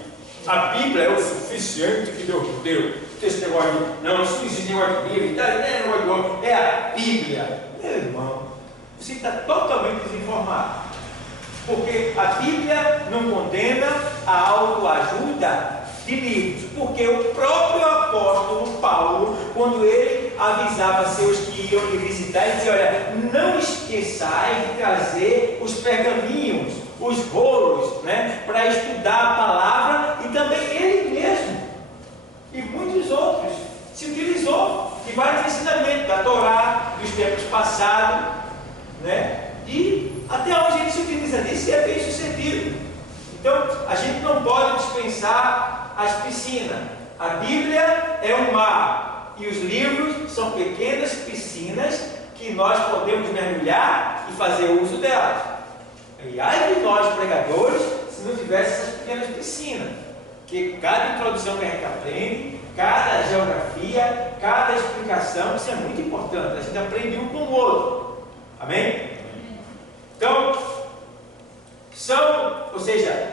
A Bíblia é o suficiente que Deus deu. Esse negócio de, não, isso não existe negócio de Bíblia, é a Bíblia. Meu irmão, você está totalmente desinformado. Porque a Bíblia não condena a autoajuda de livros. Porque o próprio apóstolo Paulo, quando ele avisava seus que iam lhe visitar, ele dizia: olha, não esqueçais de trazer os pergaminhos, os rolos, né, para estudar a palavra. E também ele mesmo e muitos outros se utilizou de vários ensinamentos da Torá, dos tempos passados, né, e até hoje a gente se utiliza disso e é bem sucedido. Então a gente não pode dispensar as piscinas. A Bíblia é um mar e os livros são pequenas piscinas que nós podemos mergulhar e fazer uso delas. E ai de nós pregadores se não tivesse essas pequenas piscinas, que cada introdução que a gente aprende cada geografia, cada explicação, isso é muito importante. A gente aprende um com o outro. Amém? Então, ou seja,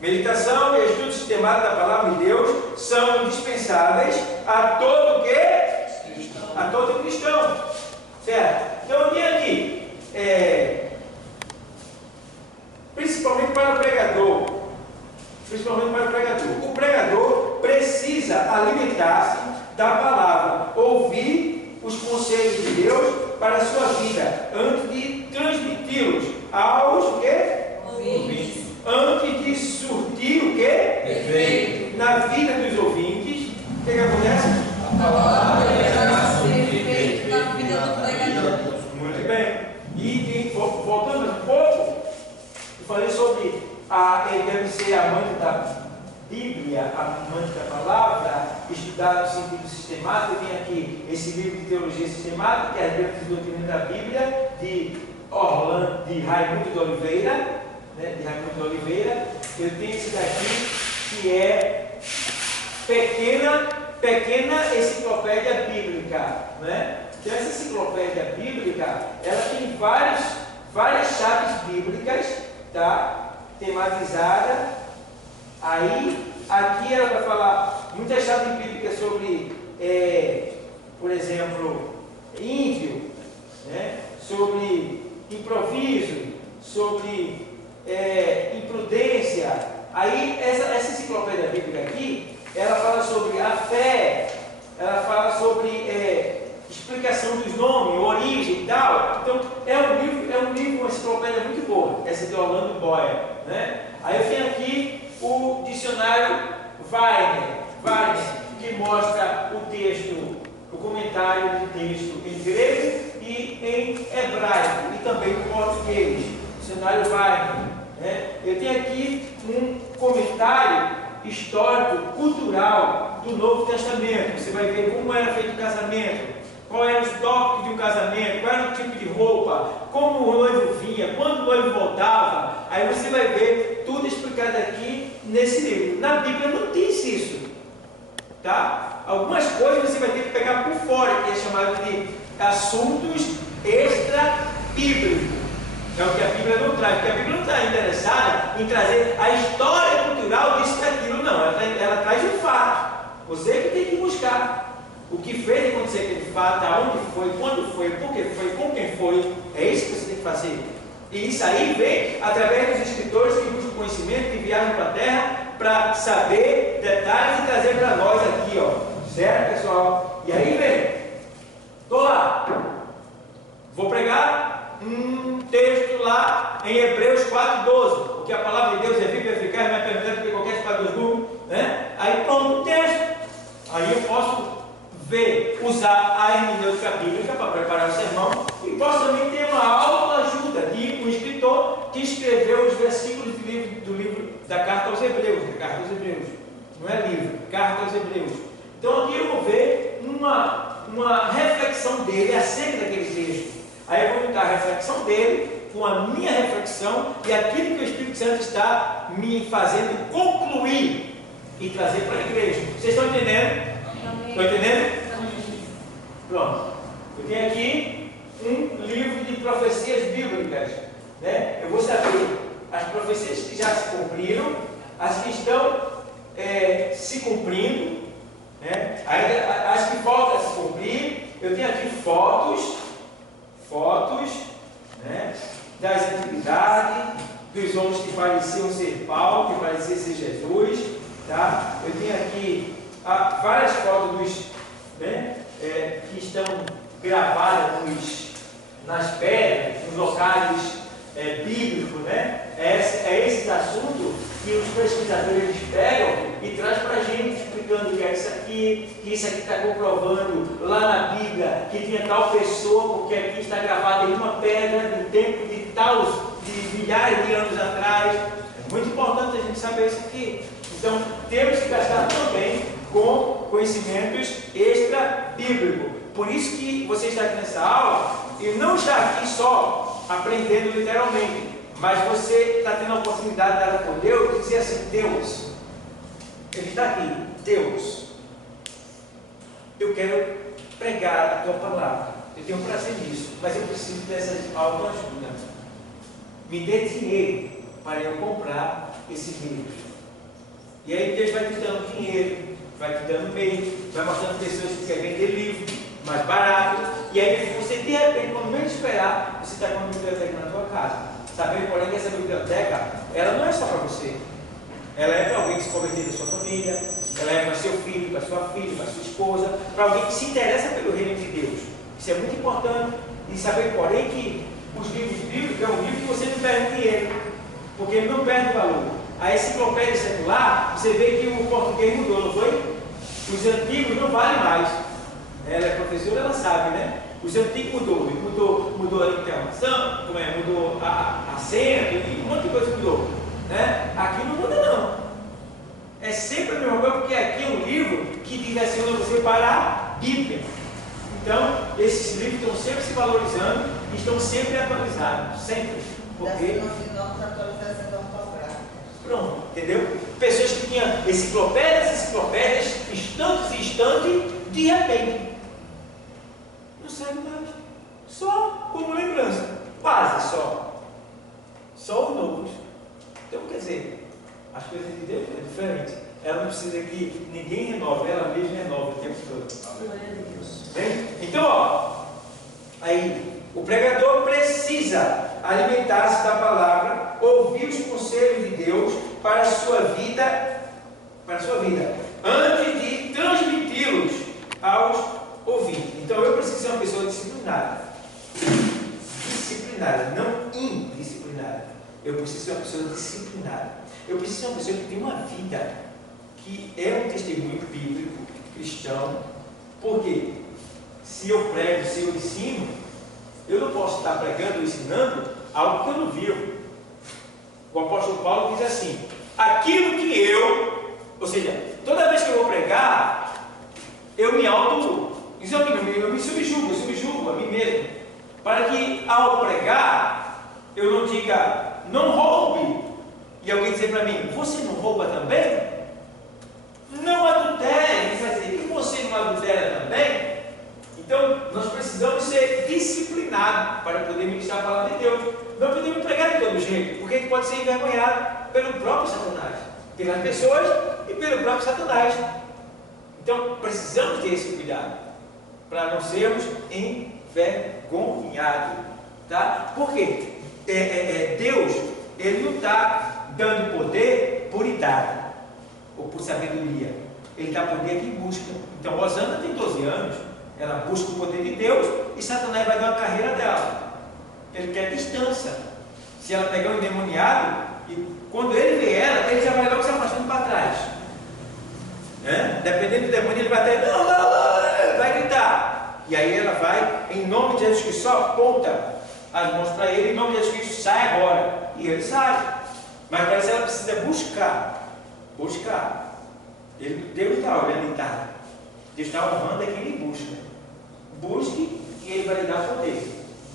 meditação e estudo sistemático da palavra de Deus são indispensáveis a todo cristão. A todo cristão. Certo? Então eu tenho aqui, principalmente para o pregador. O pregador precisa alimentar-se da palavra, ouvir os conselhos de Deus para a sua vida, antes de transmiti-los aos ouvintes. Antes de surtir o Efeito. na vida dos ouvintes, o que acontece? A palavra Ser feito na vida do pregador. Muito bem. E voltando um pouco, eu falei sobre ele deve ser amante da Bíblia, amante da palavra, estudar no sentido sistemático. Eu tenho aqui esse livro de teologia sistemática, que é a Bíblia de doutrina da Bíblia, de Raimundo de Oliveira. Eu tenho esse daqui, que é pequena enciclopédia bíblica, né? Então essa enciclopédia bíblica, ela tem várias chaves bíblicas, tá? Tematizada. Aí aqui ela vai falar muitas chaves bíblicas sobre, por exemplo, índio, né? Sobre improviso, sobre imprudência. Aí essa enciclopédia bíblica aqui, ela fala sobre a fé, ela fala sobre explicação dos nomes, origem e tal. Então é um livro, uma enciclopédia muito boa, essa de Orlando Boyer, né? Aí eu tenho aqui o dicionário Weiner, que mostra o texto, o comentário do texto em grego e em hebraico, e também em português. Dicionário Weiner, né? Eu tenho aqui um comentário histórico, cultural do Novo Testamento. Você vai ver como era feito o casamento, qual eram os tópicos de um casamento, qual era o tipo de roupa, como o noivo vinha, quando o noivo voltava. Aí você vai ver tudo explicado aqui nesse livro. Na Bíblia não diz isso, tá? Algumas coisas você vai ter que pegar por fora, que é chamado de assuntos extra-bíblicos. É o que a Bíblia não traz, porque a Bíblia não está interessada em trazer a história cultural disso e daquilo, não. Ela traz o fato. Você que tem que buscar o que fez acontecer aquele fato, aonde foi, quando foi, por que foi, com quem foi. É isso que você tem que fazer. E isso aí vem através dos escritores que buscam conhecimento, que viajam para a Terra para saber detalhes e trazer para nós aqui, ó. Certo, pessoal? E aí vem. Estou lá. Vou pregar um texto lá em Hebreus 4:12, porque a palavra de Deus é viva e eficaz, não é permitida porque qualquer espada dos gumes, né? Aí pronto o texto. Aí eu posso usar a hermenêutica bíblica para preparar o sermão, e posso também ter uma autoajuda de um escritor que escreveu os versículos do livro da Carta aos Hebreus, não é livro, Carta aos Hebreus. Então aqui eu vou ver uma reflexão dele acerca daquele texto. Aí eu vou juntar a reflexão dele com a minha reflexão e aquilo que o Espírito Santo está me fazendo concluir e trazer para a igreja. Vocês estão entendendo? Estão entendendo? Pronto. Eu tenho aqui um livro de profecias bíblicas, né? Eu vou saber as profecias que já se cumpriram, as que estão se cumprindo, né? As que faltam a se cumprir. Eu tenho aqui fotos, né? Das antiguidades, dos homens que pareciam ser Paulo, que pareciam ser Jesus, tá? Eu tenho aqui várias fotos dos, né? Que estão gravadas nas pedras, nos locais bíblicos, né? É esse assunto que os pesquisadores pegam e trazem para a gente, explicando que é isso aqui, que isso aqui está comprovando lá na Bíblia que tinha tal pessoa, porque aqui está gravada em uma pedra do tempo de milhares de anos atrás. É muito importante a gente saber isso aqui. Então, temos que gastar também com conhecimentos extra-bíblicos. Por isso que você está aqui nessa aula e não está aqui só aprendendo literalmente, mas você está tendo a oportunidade dada por Deus de dizer assim: Deus, Ele está aqui, Deus, eu quero pregar a tua palavra, eu tenho prazer nisso, mas eu preciso dessa autoajuda. Me dê dinheiro para eu comprar esses livros. E aí Deus vai te dando dinheiro, vai te dando meio, vai mostrando pessoas que querem vender livro mais barato, e aí você de repente, quando menos esperar, você está com uma biblioteca na tua casa. Sabendo, porém, que essa biblioteca, ela não é só para você. Ela é para alguém que se converter da sua família, ela é para seu filho, para sua filha, para sua esposa, para alguém que se interessa pelo reino de Deus. Isso é muito importante. E saber, porém, que os livros bíblicos é um livro que você não perde dinheiro, porque ele não perde valor. A enciclopédia secular, você vê que o português mudou, não foi? Os antigos não valem mais. Ela é professora, ela sabe, né? Os antigos mudou a interrogação, mudou a senha, um monte de coisa mudou. Né? Aqui não muda não. É sempre a mesma coisa, porque aqui é um livro que direciona você para a Bíblia. Então, esses livros estão sempre se valorizando e estão sempre atualizados. Sempre. Porque... Pronto, entendeu? Pessoas que tinham enciclopédias, instantes e instantes, de repente, não serve mais. Só como lembrança. Base só. Só os novos. Então, quer dizer, as coisas de Deus é diferente. Ela não precisa que ninguém renove, ela mesma renova o tempo todo. Bem? Então, ó, aí, o pregador precisa alimentar-se da palavra, ouvir os conselhos de Deus para a sua vida, antes de transmiti-los aos ouvintes. Então, eu preciso ser uma pessoa disciplinada. Disciplinada, não indisciplinada. Eu preciso ser uma pessoa disciplinada. Eu preciso ser uma pessoa que tem uma vida que é um testemunho bíblico, cristão. Porque se eu prego, se eu ensino, eu não posso estar pregando ou ensinando algo que eu não vivo. O apóstolo Paulo diz assim: aquilo que ou seja, toda vez que eu vou pregar, eu me auto-examino, eu me subjugo a mim mesmo, para que ao pregar, eu não diga, não roube, e alguém dizer para mim, você não rouba também? Não adultere, vai dizer, e você não adultera também? Então, nós precisamos ser disciplinados para poder ministrar a palavra de Deus. Não podemos pregar de todo jeito, porque a gente pode ser envergonhado pelo próprio Satanás, pelas pessoas e pelo próprio Satanás. Então, precisamos ter esse cuidado, para não sermos envergonhados. Tá? Por quê? Deus, Ele não está dando poder por idade ou por sabedoria. Ele dá poder quem busca. Então, Rosana tem 12 anos, ela busca o poder de Deus e Satanás vai dar uma carreira dela. Ele quer distância. Se ela pegar um endemoniado, e quando ele vê ela, ele já vai logo se afastando para trás. Dependendo do demônio, ele vai até, não, vai gritar. E aí ela vai, em nome de Jesus Cristo, só aponta as mãos para ele, em nome de Jesus Cristo, sai agora. E ele sai. Mas para isso ela precisa buscar. Deus está olhando e está. Deus está honrando quem ele busca. Busque e ele vai lhe dar poder.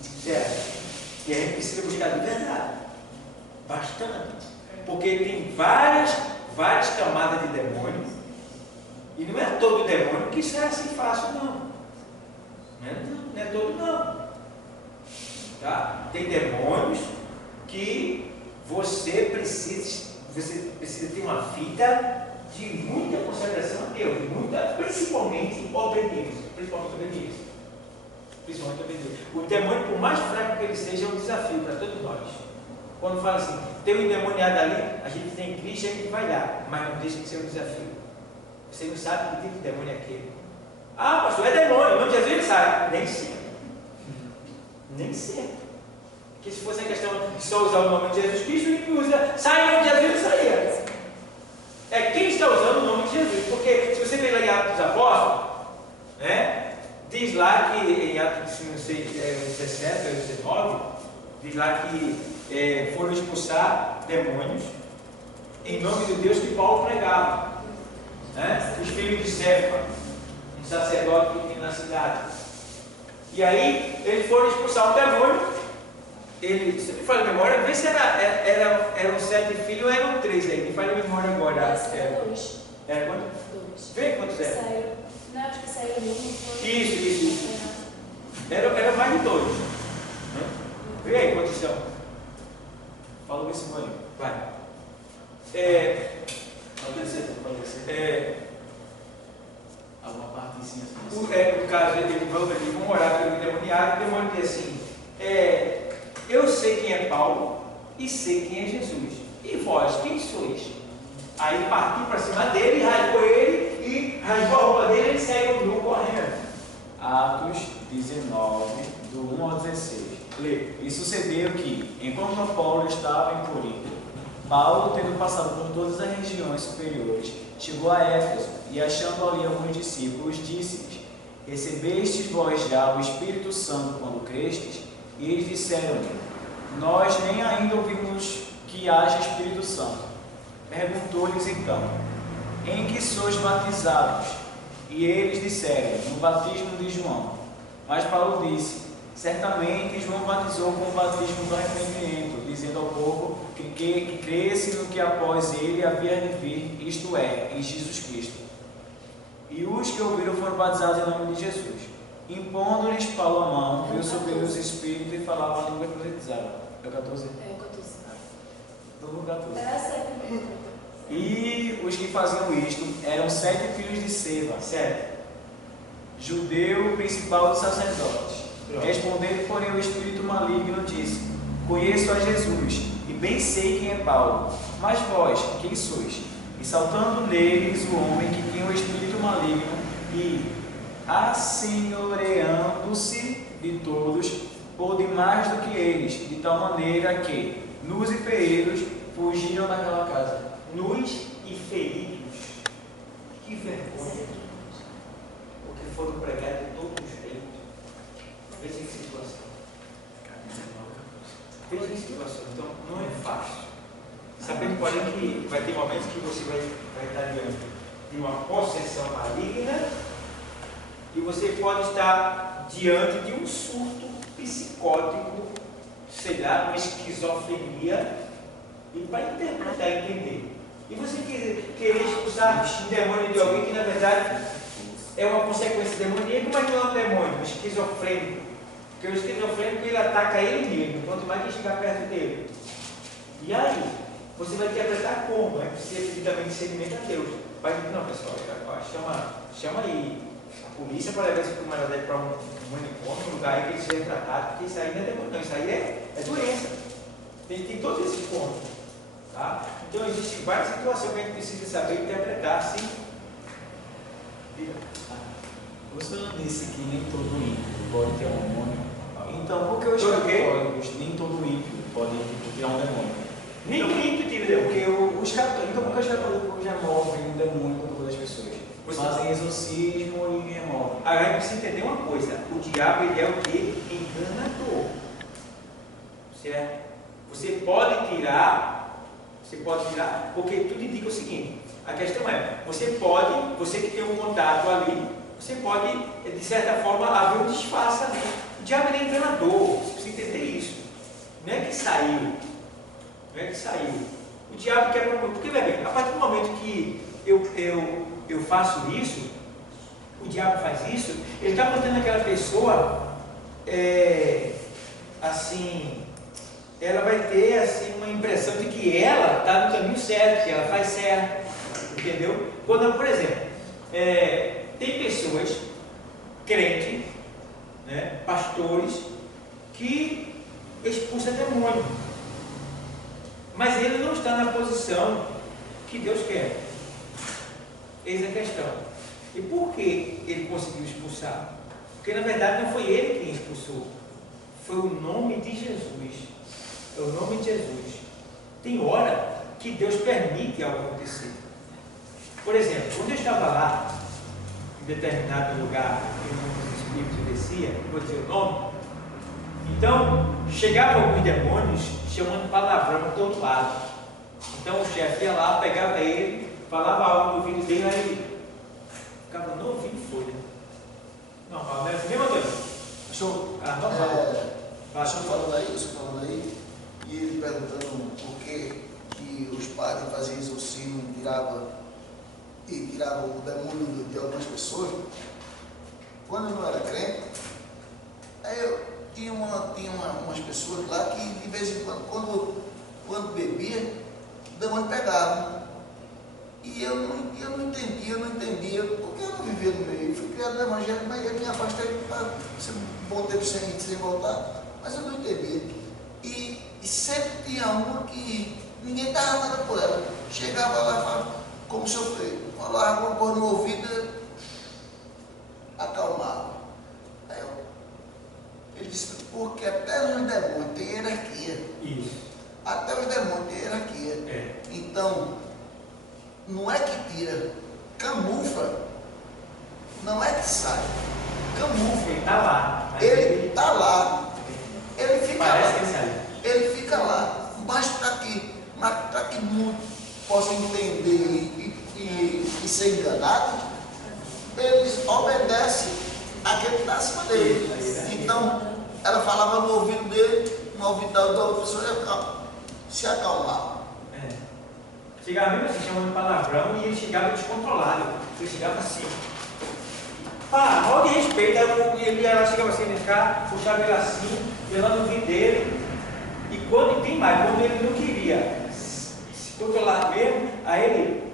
Certo? E a gente precisa buscar de verdade. Bastante. Porque tem várias camadas de demônios. E não é todo demônio que sai assim fácil, não. Não é todo, não. Tá? Tem demônios que você precisa ter uma vida de muita consagração a Deus, principalmente obediência. O demônio, por mais fraco que ele seja, é um desafio para todos nós. Quando fala assim, tem um endemoniado ali, a gente tem Cristo, a gente vai lá, mas não deixa de ser um desafio. Você não sabe que tipo de demônio é aquele. Ah, pastor, é demônio, em nome de Jesus ele sai. Nem sempre. Porque se fosse a questão de só usar o nome de Jesus Cristo, ele usa, sai em nome de Jesus, ele saía. É quem está usando o nome de Jesus. Porque se você ver lá em Atos dos Apóstolos, diz lá que em Atos, não sei, 17 ou 19, diz lá que foram expulsar demônios em nome do Deus que Paulo pregava. Os filhos de Cefa, um sacerdote que tinha na cidade. E aí eles foram expulsar o demônio. Se me falha a memória, vê se eram 7 filhos ou eram 3 aí. Me falha a memória agora. Eram 2. Era quanto? 2. Vê quantos eram? Saíram. Não, acho que saiu um. Isso. Era mais de 2. Vê aí, condição. Fala o versículo aí. Vai. Alguma partezinha assim. No caso, eles vão orar pelo endemoniado, e o demônio diz assim: eu sei quem é Paulo e sei quem é Jesus. E vós, quem sois? Aí partiu para cima dele, rasgou ele e rasgou a roupa dele e ele saiu nu correndo. Atos 19, do 1 ao 16. Lê. E sucedeu que, enquanto Paulo estava em Corinto, Paulo, tendo passado por todas as regiões superiores, chegou a Éfeso e, achando ali alguns discípulos, disse-lhes: recebestes vós já o Espírito Santo quando crestes? E eles disseram-lhe: nós nem ainda ouvimos que haja Espírito Santo. Perguntou-lhes então: em que sois batizados? E eles disseram: no batismo de João. Mas Paulo disse: certamente João batizou com o batismo do arrependimento, dizendo ao povo que cresce no que após ele havia de vir, isto é, em Jesus Cristo. E os que ouviram foram batizados em nome de Jesus. Impondo-lhes Paulo a mão, veio sobre os espíritos e falava a língua profetizada. É o 14? É, 14. Todo 14. Era 7 mesmo. E os que faziam isto eram 7 filhos de Seva, judeu principal dos sacerdotes. Respondendo, porém, o espírito maligno disse: conheço a Jesus, e bem sei quem é Paulo, mas vós, quem sois? E saltando neles o homem que tinha o espírito maligno, e assenhoreando-se de todos, pôde mais do que eles, de tal maneira que, nus e feridos, fugiram daquela casa. Nus e feridos. Que vergonha. Porque foram pregados de todos os jeitos. Veja que situação. Veja que situação. Então, não é fácil. Sabendo, porém, que vai ter momentos que você vai estar diante de uma possessão maligna e você pode estar diante de um surto psicótico, sei lá, uma esquizofrenia, e para interpretar e entender. E você querer expulsar um demônio de alguém que, na verdade, é uma consequência demoníaca, mas não é um demônio, um esquizofrênico. Porque o esquizofrênico, ele ataca ele mesmo, quanto mais que chegar perto dele. E aí, você vai interpretar como? É preciso devidamente discernimento a Deus. Vai dizer: não, pessoal, chama aí a polícia para levar esse camarada para um manicômio, um lugar aí que ele seja tratado, porque isso aí não é demônio, não, isso aí é doença. Tem todos esses pontos. Tá? Então, existem várias situações que a gente precisa saber interpretar, sim. Você não disse que nem todo ímpio pode ter um demônio? Então, por que os católicos, nem todo ímpio pode tirar um demônio? Nem ímpio tira demônio. Porque os católicos, então, por que os católicos removem um demônio do corpo das pessoas? Fazem exorcismo e removem. Agora, a gente precisa entender uma coisa: o diabo, ele é o que? Enganador. Certo? Você pode tirar, porque tudo indica o seguinte: a questão é, você que tem um contato ali, você pode, de certa forma, haver um disfarce ali. O diabo, ele é enganador, você precisa entender isso. Não é que saiu. O diabo quer promover, porque, bem, a partir do momento que eu faço isso, o diabo faz isso, ele está mantendo aquela pessoa, assim, ela vai ter assim, uma impressão de que ela está no caminho certo, que ela faz certo, entendeu? Quando, por exemplo, tem pessoas, crentes, né, pastores, que expulsam demônio, mas ele não está na posição que Deus quer. Eis a questão. E por que ele conseguiu expulsar? Porque na verdade não foi ele quem expulsou, foi o nome de Jesus. É o nome de Jesus. Tem hora que Deus permite algo acontecer. Por exemplo, quando eu estava lá, em determinado lugar, que os espíritos desciam, não vou dizer o nome, então chegavam alguns demônios chamando palavrão para todo lado. Então o chefe ia lá, pegava ele, falava algo no ouvido dele, aí ele ficava no ouvido e folha. Normal, né? Mesma coisa. Show. Você falando aí, e ele perguntando por que os padres faziam exorcismo e tiravam o demônio de algumas pessoas. não era crente, aí eu tinha umas pessoas lá que de vez em quando bebia, o demônio pegava. E eu não entendia, porque eu não vivia no meio. Eu fui criado no Evangelho, mas eu me afastei para um bom tempo sem voltar, mas eu não entendia. E sempre tinha uma que ninguém dava nada por ela. Chegava lá e falava, como se eu falava alguma coisa no ouvido, acalmava. Aí ele disse, porque até os demônios têm hierarquia. Isso. Até os demônios têm hierarquia. É. Então, não é que tira, camufla, não é que sai, camufla. Ele está lá. Ele está lá, ele fica Parece lá, que sai. ele fica lá, mas para que muitos possam entender e ser enganados, eles obedecem a quem está acima dele. Então, ela falava no ouvido dele, no ouvido da outra pessoa, se acalmava. Chegava mesmo assim, chamando de palavrão, e ele chegava descontrolado. Ele chegava assim. Pá, mal de respeito. Ela chegava assim, vem cá, puxava ele assim, eu lá no ouvido dele. E quando tem mais, quando ele não queria se controlar mesmo, aí ele.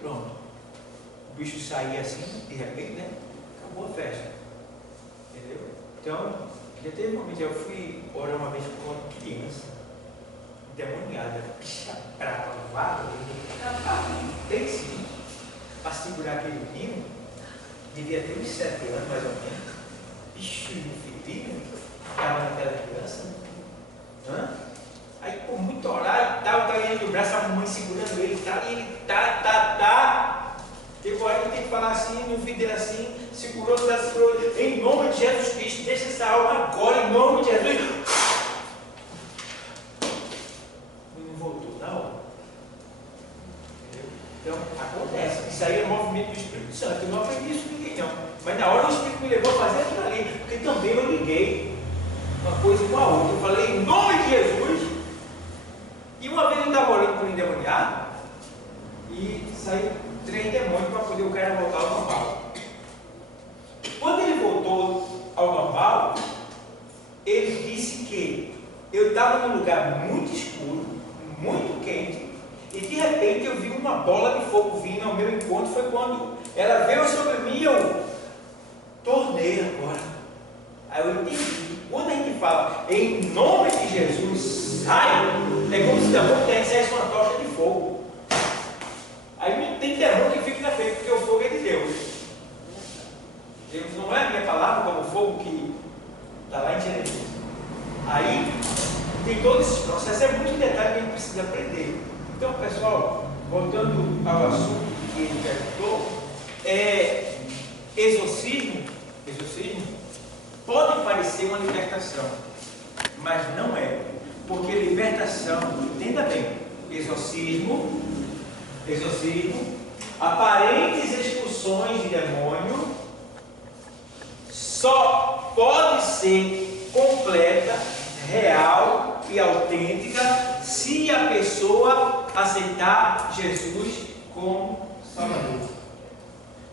Pronto. O bicho saía assim, de repente, né? Acabou a festa. Entendeu? Então. Já teve um momento, eu fui orar uma vez com uma criança endemoniada, bicha brava, vaga, tem sim, para segurar aquele menino, devia ter uns 7 anos mais ou menos, bicho filhinho, ficava naquela criança, aí por muito orar e tal, tá indo do braço, a mamãe segurando ele, tá, e ele tá. Teve hora que tem que falar assim, no ouvido dele assim, segurou, em nome de Jesus Cristo, deixa essa alma agora, em nome de Jesus. Não voltou na hora. Entendeu? Então, acontece. Isso aí é movimento do Espírito Santo. Eu não aprendi isso com ninguém, não. Mas na hora o Espírito me levou a fazer aquilo ali, porque também eu liguei uma coisa com a outra. Eu falei, em nome de Jesus. E uma vez eu estava orando por um endemoniado e saiu 3 demônios para poder o cara voltar ao normal. Quando ele voltou ao normal, ele disse que eu estava num lugar muito escuro, muito quente, e de repente eu vi uma bola de fogo vindo ao meu encontro. Foi quando ela veio sobre mim e eu tornei agora. Aí eu entendi. Quando a gente fala em nome de Jesus, sai, é como se da montanha saísse uma tocha de fogo. Aí não tem demônio que fique na frente, porque o fogo é de Deus. Deus não é a minha palavra, como o fogo que está lá em Jeremias. Aí tem todo esse processo, é muito detalhe que a gente precisa aprender. Então, pessoal, voltando ao assunto que ele perguntou, exorcismo pode parecer uma libertação, mas não é. Porque libertação, entenda bem, exorcismo, aparentes expulsões de demônio, só pode ser completa, real e autêntica se a pessoa aceitar Jesus como Salvador.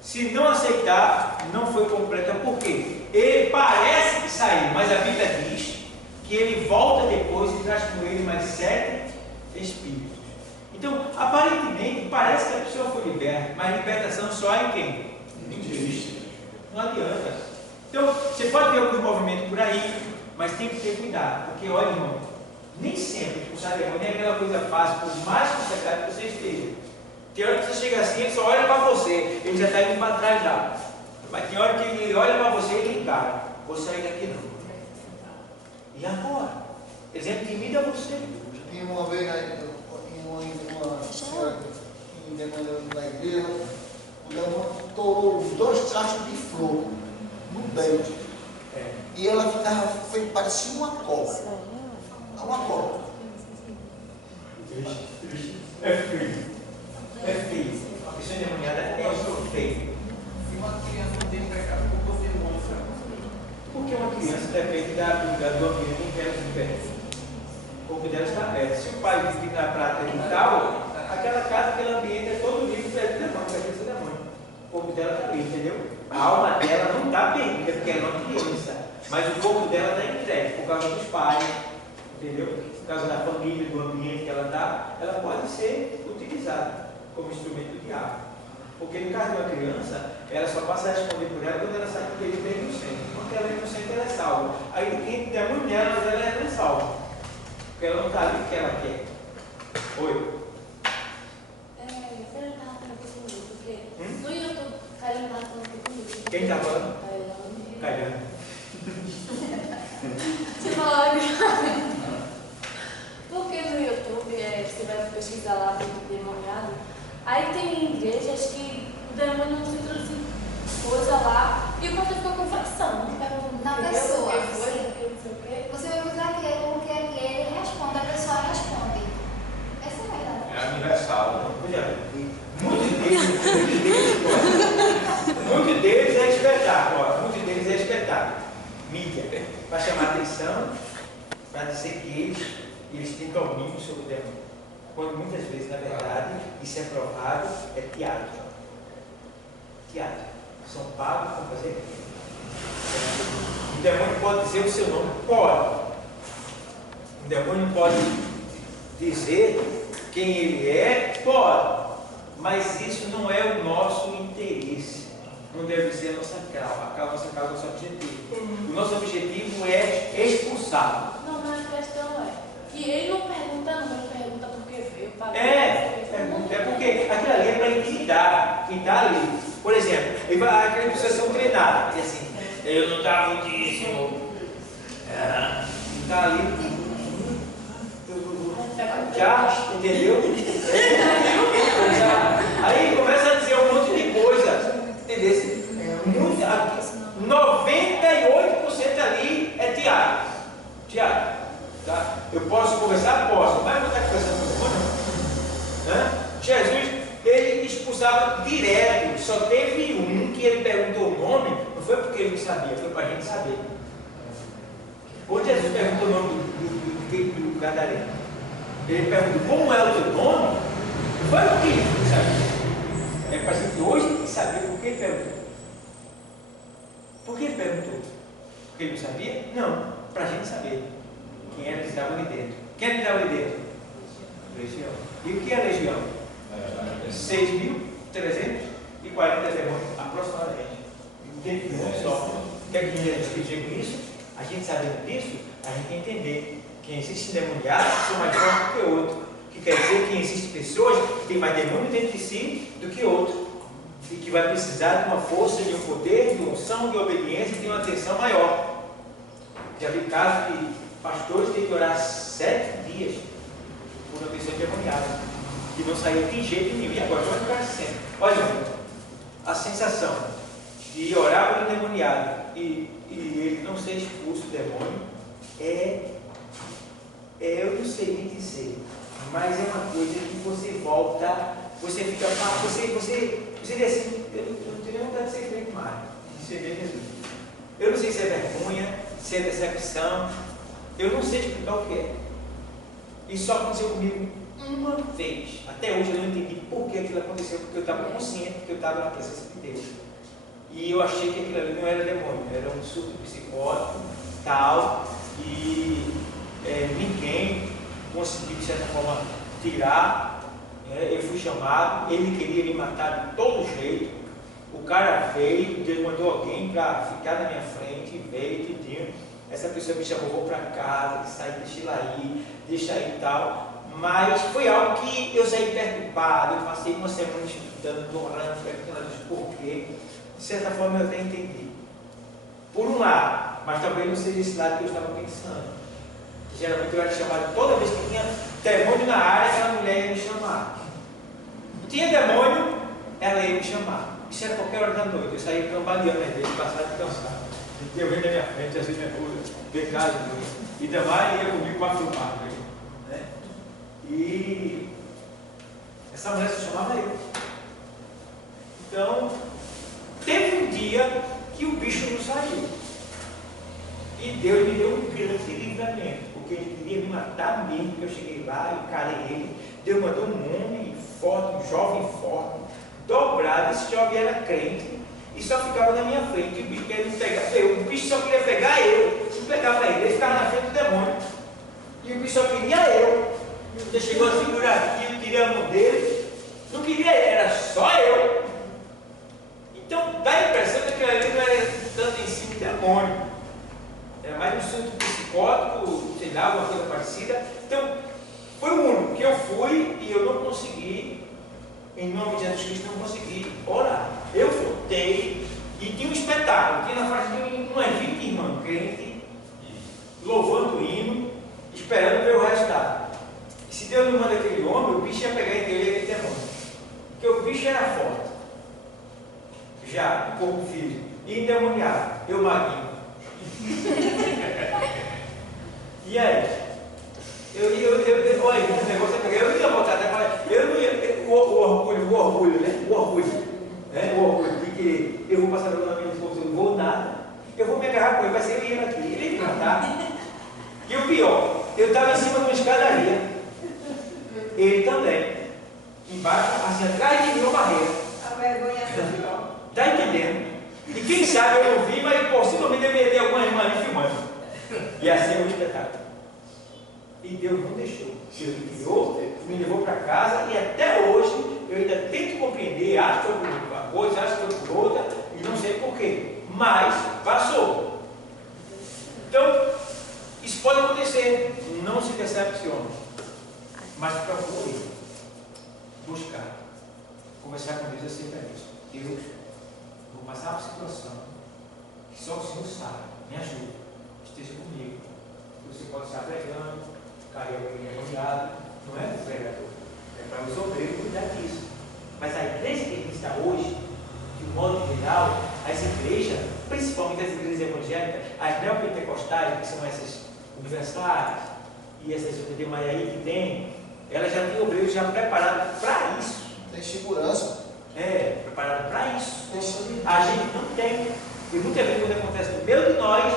Se não aceitar, não foi completa. Por quê? Ele parece que saiu, mas a Bíblia diz que ele volta depois e traz com ele mais 7 espíritos. Então, aparentemente, parece que a pessoa foi liberta, mas libertação só há em quem? Em Cristo. Não adianta. Então, você pode ter algum movimento por aí, mas tem que ter cuidado, porque, olha, irmão, nem sempre expulsar demônio é aquela coisa fácil, por mais consagrado que você esteja. Tem hora que você chega assim, ele só olha para você, ele já está indo para trás já. Mas tem hora que ele olha para você e ele encara, vou sair daqui não. E agora? Eles intimidam você. Tinha uma vez uma senhora na igreja, o demônio torou 2 cachos de flor no dente. E ela ficava, parecia uma cobra. Uma cobra. É feio. É feio. A pessoa endemoniada é feio. Se uma criança não tem pecado, por que você mostra? Porque uma criança depende do ambiente em que ela vive. O corpo dela está aberto. Se o pai vive na prata e tal, a aquela casa, aquele ambiente é todo livre para o demônio, para aquele demônio. O corpo dela está ali, entendeu? A alma dela não está perdida, porque ela é uma criança, mas o corpo dela está entregue por causa dos pais, entendeu? Por causa da família, do ambiente que ela está, ela pode ser utilizada como instrumento do diabo. Porque no caso de uma criança, ela só passa a responder por ela quando ela sai porque ele é inocente. Quando ela é inocente, ela é salva. Aí quem tem muito nela, mas ela não é salva. Porque ela não está ali porque ela quer. Oi? No YouTube, Caio estava falando comigo. Quem está falando? Caiana. Você falou porque no YouTube, você vai pesquisar lá do demoniado, aí tem igrejas que o demônio não se introduz coisa lá e o pastor ficou com facção. Na pessoa. Não sei o quê. Você vai usar aquilo, o que ele responde, a pessoa responde. Essa é a verdade. É universal. Muitos deles é espetáculo, muitos deles é espetáculo. Mídia, para chamar atenção, para dizer que eles têm domínio sobre o demônio. Quando muitas vezes, na verdade, isso é provado, é teatro. Teatro. São pagos para fazer aquilo. O demônio pode dizer o seu nome? Pode. O demônio pode dizer quem ele é? Pode. Mas isso não é o nosso interesse. Não deve ser a nossa causa, nosso objetivo. O nosso objetivo é expulsá-lo. Não, mas a questão é que ele não pergunta, não, ele pergunta por que veio. É porque aquilo ali é para intimidar quem está ali. Por exemplo, aquelas pessoas são treinadas, e assim, eu não estava muitíssimo. Está ali. Já, entendeu? Aí começa a dizer um monte de coisa, entendeu? 98% ali é teatro. Tá? Eu posso conversar? Posso, mas não está conversando com o demônio? Jesus, ele expulsava direto, só teve um que ele perguntou o nome, não foi porque ele não sabia, foi para a gente saber. Quando Jesus perguntou o nome do gadareno, ele perguntou como é o teu nome, não foi porque ele não sabia. É para a gente hoje saber por que ele perguntou. Por que ele perguntou? Porque ele não sabia? Não, para a gente saber quem era que estava ali dentro. Quem era que estava ali dentro? Legião. E o que é legião? 6.340 demônios aproximadamente. Dentro de um só. O que é que Jesus quer dizer com isso? A gente sabendo disso, a gente tem que entender que existem endemoniados que são mais fortes que outros. Que quer dizer que existem pessoas que têm mais demônio dentro de si do que outros. E que vai precisar de uma força, de um poder, de uma unção, de obediência e de uma atenção maior. Já vi casos que pastores têm que orar 7 dias por uma pessoa endemoniada. E não saía de jeito nenhum. E agora vai ficar sempre. Olha, a sensação de orar por um endemoniado e ele não ser expulso do demônio eu não sei nem dizer, mas é uma coisa que você volta, você fica, você diz assim, eu não tenho vontade de ser crente mais, de servir Jesus. Eu não sei se é vergonha, se é decepção, eu não sei explicar o que é. Isso só aconteceu comigo uma vez. Até hoje eu não entendi por que aquilo aconteceu, porque eu estava consciente, porque eu estava na presença de Deus. E eu achei que aquilo ali não era demônio, era um surto psicótico, tal, e ninguém conseguiu de certa forma tirar. Eu fui chamado, ele queria me matar de todo jeito. O cara veio, Deus mandou alguém para ficar na minha frente, veio, tudinho. Essa pessoa me chamou, vou para casa, deixa aí e tal. Mas foi algo que eu saí perturbado, eu passei uma semana estudando, orando, perguntando por quê. De certa forma eu até entendi. Por um lado, mas talvez não seja esse lado que eu estava pensando. Geralmente eu era chamado, toda vez que tinha demônio na área, aquela mulher ia me chamar. Tinha demônio, ela ia me chamar. Isso era qualquer hora da noite. Eu saía cambaleando na igreja, passava de cansado. Eu vendo na minha frente, Jesus me ajuda, pecado, e Damar ia comigo para filmar. Né? E essa mulher se chamava eu. Então, teve um dia que o bicho não saiu. E que Deus me deu um grande livramento, porque ele queria me matar mesmo, porque eu cheguei lá, eu encarei ele. Deus mandou um homem forte, um jovem forte, dobrado. Esse jovem era crente e só ficava na minha frente. O bicho queria me pegar, o bicho só queria pegar eu, não pegava ele ficava na frente do demônio. E o bicho só queria eu. Você chegou a segurar aqui, eu queria a mão dele, não queria ele, era só eu. Então dá a impressão que aquilo ali não era tanto em cima de demônio, era mais um surto psicótico, sei lá, alguma coisa parecida. Então foi o único que eu fui e eu não consegui, em nome de Jesus Cristo, não consegui orar. Eu voltei e tinha um espetáculo, tinha na frente de umas 20 irmãs crentes, louvando o hino, esperando ver o resultado. E se Deus não manda aquele homem, o bicho ia pegar entre ele e aquele demônio, porque o bicho era forte, já, o corpo físico, e endemoniado, eu maguinho. E aí? Olha, o negócio é que eu ia voltar até falar, eu não ia, o orgulho, né? O orgulho de que eu vou passar pela minha esposa, eu não vou nada, eu vou me agarrar com ele, vai ser ele aqui, ele ia me matar. E o pior, eu estava em cima de uma escadaria, ele também, embaixo, assim, atrás de mim, uma barreira. A vergonha é pior. Está entendendo? E quem sabe eu não vi, mas possivelmente deveria ter alguma irmã ali filmando. E assim é o espetáculo. E Deus não deixou. Deus me criou, me levou para casa e até hoje eu ainda tento compreender, acho que eu por uma coisa, acho que eu por outra, e não sei porquê. Mas passou. Então, isso pode acontecer. Não se decepcione. Mas procure buscar. Conversar com Deus acerca disso. Deus, vou passar uma situação que só o Senhor sabe. Me ajuda. Esteja comigo. Você pode estar pregando, cair alguém endemoniado. Não é para o pregador. É para os obreiros cuidar disso. Mas a igreja que está hoje, de um modo geral, as igrejas, principalmente as igrejas evangélicas, as neopentecostais, que são essas universitárias e essas demais aí que tem, elas já têm obreiros já preparados para isso. Tem segurança. Preparado para isso. A gente não tem. E muitas vezes quando acontece no meio de nós,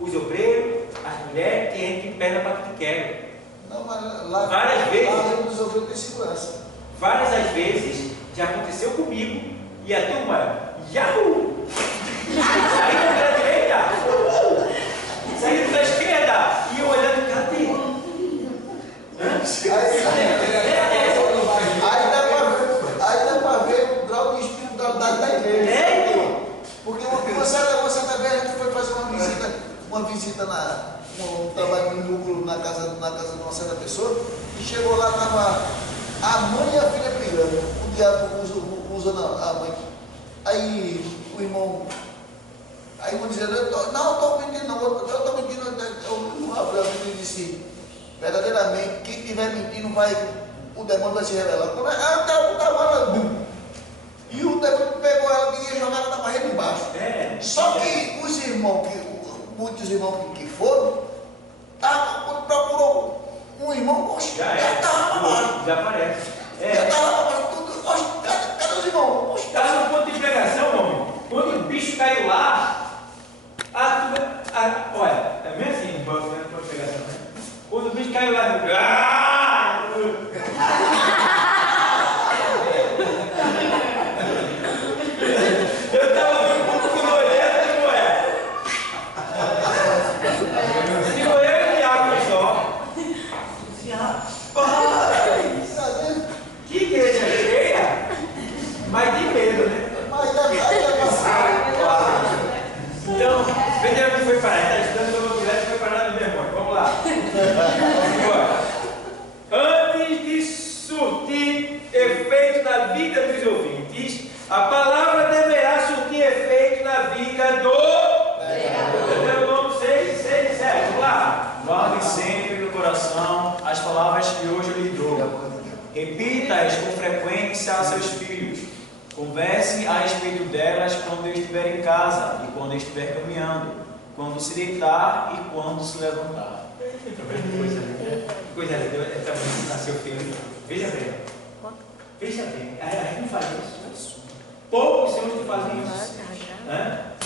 os obreiros, as mulheres, tem gente que perna para que quer. Não, mas lá, várias vezes. Lá os obreiros têm segurança. Várias as vezes já aconteceu comigo e a turma, Yahoo! Saindo pela direita, saindo pela esquerda e eu olhando, cadê? Aí dá para ver o grau de espiritualidade da igreja. Porque uma certa vez a gente foi fazer uma visita um trabalho de núcleo na casa de uma certa pessoa, e chegou lá, estava a mãe e a filha brigando. O diabo usa a mãe. Aí o irmão dizendo, não estou mentindo, não, eu estou mentindo. O irmão Abraão disse, verdadeiramente, quem estiver mentindo, o demônio vai se revelar. Quando ela estava falando, e o demônio pegou ela e ia jogar ela na barreira embaixo. Só que os irmãos, muitos irmãos que foram, quando procurou um irmão, já estava já aparece. Já estava tudo. Cadê os irmãos? Estava no ponto de pregação, homem. Quando o bicho caiu lá, olha, é mesmo assim, no ponto de pregação, né? Quando o bicho caiu lá, eu estava vendo um pouco de olhada de moeda. De olhada de água só. Rapaz! Que igreja cheia, mas de medo, né? Então, veja onde foi parar. Está estudando sobre o Pilatos, foi parar no demônio. Vamos lá. Antes de surtir efeito na vida dos ouvintes, a palavra deverá surtir efeito na vida do Deuteronômio 6, 6 e 7. Vamos lá. Guarde sempre no coração as palavras que hoje eu lhe dou. Repita-as com frequência a seus filhos. Converse a respeito delas quando eu estiver em casa e quando eu estiver caminhando, quando se deitar e quando se levantar. Coisa linda, também nasceu filho. Veja bem. Veja bem, a gente não faz isso. Poucos são os que fazem isso.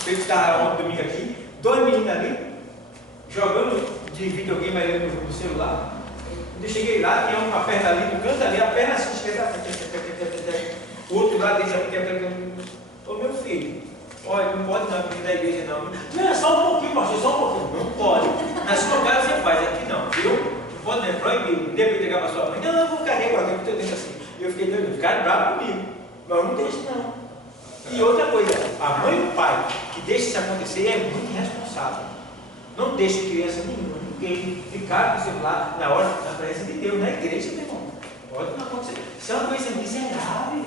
Eu estava ontem domingo aqui, 2 meninos ali, jogando de videogame ali no celular. Quando eu cheguei lá, tinha uma perna ali no canto ali, a perna assim, o outro lado dele, ô meu filho, olha, não pode não, porque da igreja não. Não, é só um pouquinho, pastor, só um pouquinho. Não pode. Na sua casa você faz, aqui não, viu? Não pode, não é proibido. Deve entregar para sua mãe. Não, eu vou ficar aqui agora, eu estou dentro assim. E eu fiquei doido, ficaram bravos comigo. Mas eu não deixo, não. E outra coisa, a mãe e o pai que deixa isso acontecer é muito irresponsável. Não deixa criança nenhuma, ninguém ficar no celular na hora, na presença de Deus, na igreja, meu irmão. Pode não acontecer. Isso é uma coisa miserável.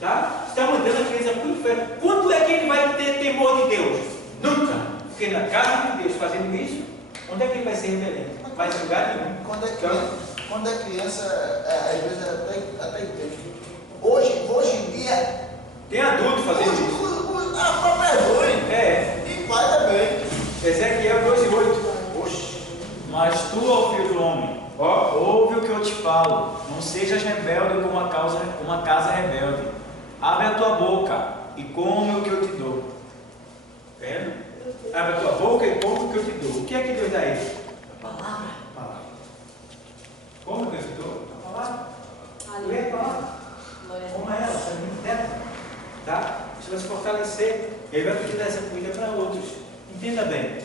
Tá? Você está mandando a criança para o inferno. Quando é que ele vai ter temor de Deus? Nunca. Porque na casa de Deus fazendo isso, onde é que ele vai ser rebelde? Vai ser lugar nenhum. Quando é criança, a igreja até entende. Hoje em dia, tem adulto fazendo isso. A própria é ruim. É. E pai também. Ezequiel 2:8. Oxe. Mas tu, ó filho do homem, ouve o que eu te falo. Não sejas rebelde como uma casa rebelde. Abre a tua boca e come o que eu te dou. Vendo? Abre a tua boca e come o que eu te dou. O que é que Deus dá a ele? A palavra. Como que eu te dou? A palavra. Lê a palavra. Como ela, você é muito dela. Tá? Você vai se fortalecer. Ele vai poder dar essa comida para outros. Entenda bem.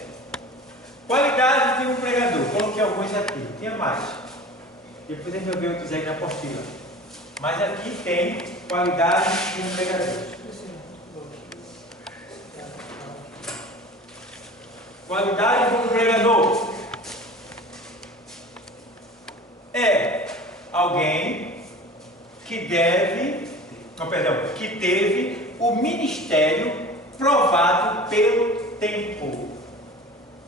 Qualidade de um pregador. Coloquei alguns aqui. Tinha mais. Depois a gente vai ver outros aí na apostila. Mas aqui tem qualidade de um pregador. Qualidade de um pregador é alguém que teve o ministério provado pelo tempo.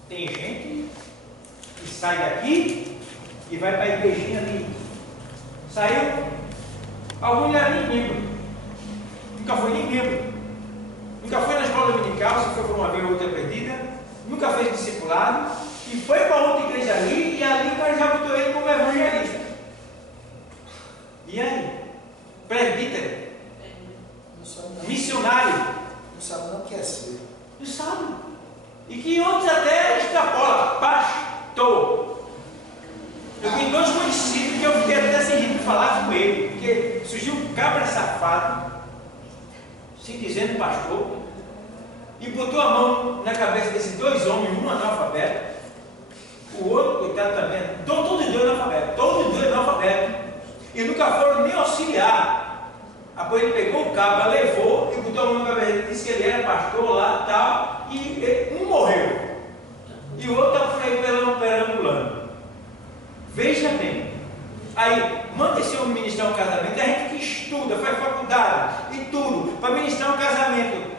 Tem gente que sai daqui e vai para a igrejinha ali. Saiu, algum não era nem membro. Nunca foi nem membro. Nunca foi na escola dominical, se foi por uma vez ou outra perdida. Nunca fez discipulado. E foi para outra igreja ali, e ali o cara já botou ele como evangelista. E aí? Presbítero? Missionário? Não sabe não o que é ser. Não sabe. E que outros até extrapolam. Pastor. Eu tenho dois conhecidos que eu fiquei até sem jeito de falar com ele, porque surgiu um cabra safado, se dizendo pastor, e botou a mão na cabeça desses dois homens, um analfabeto, o outro, coitado, também, todos dois analfabetos, e nunca foram nem auxiliar. Depois ele pegou o cabra, levou e botou a mão na cabeça dele, disse que ele era pastor lá e tal, e um morreu, e o outro estava por aí perambulando. Veja bem, aí manda esse homem ministrar um casamento, a gente que estuda, faz faculdade e tudo, para ministrar um casamento,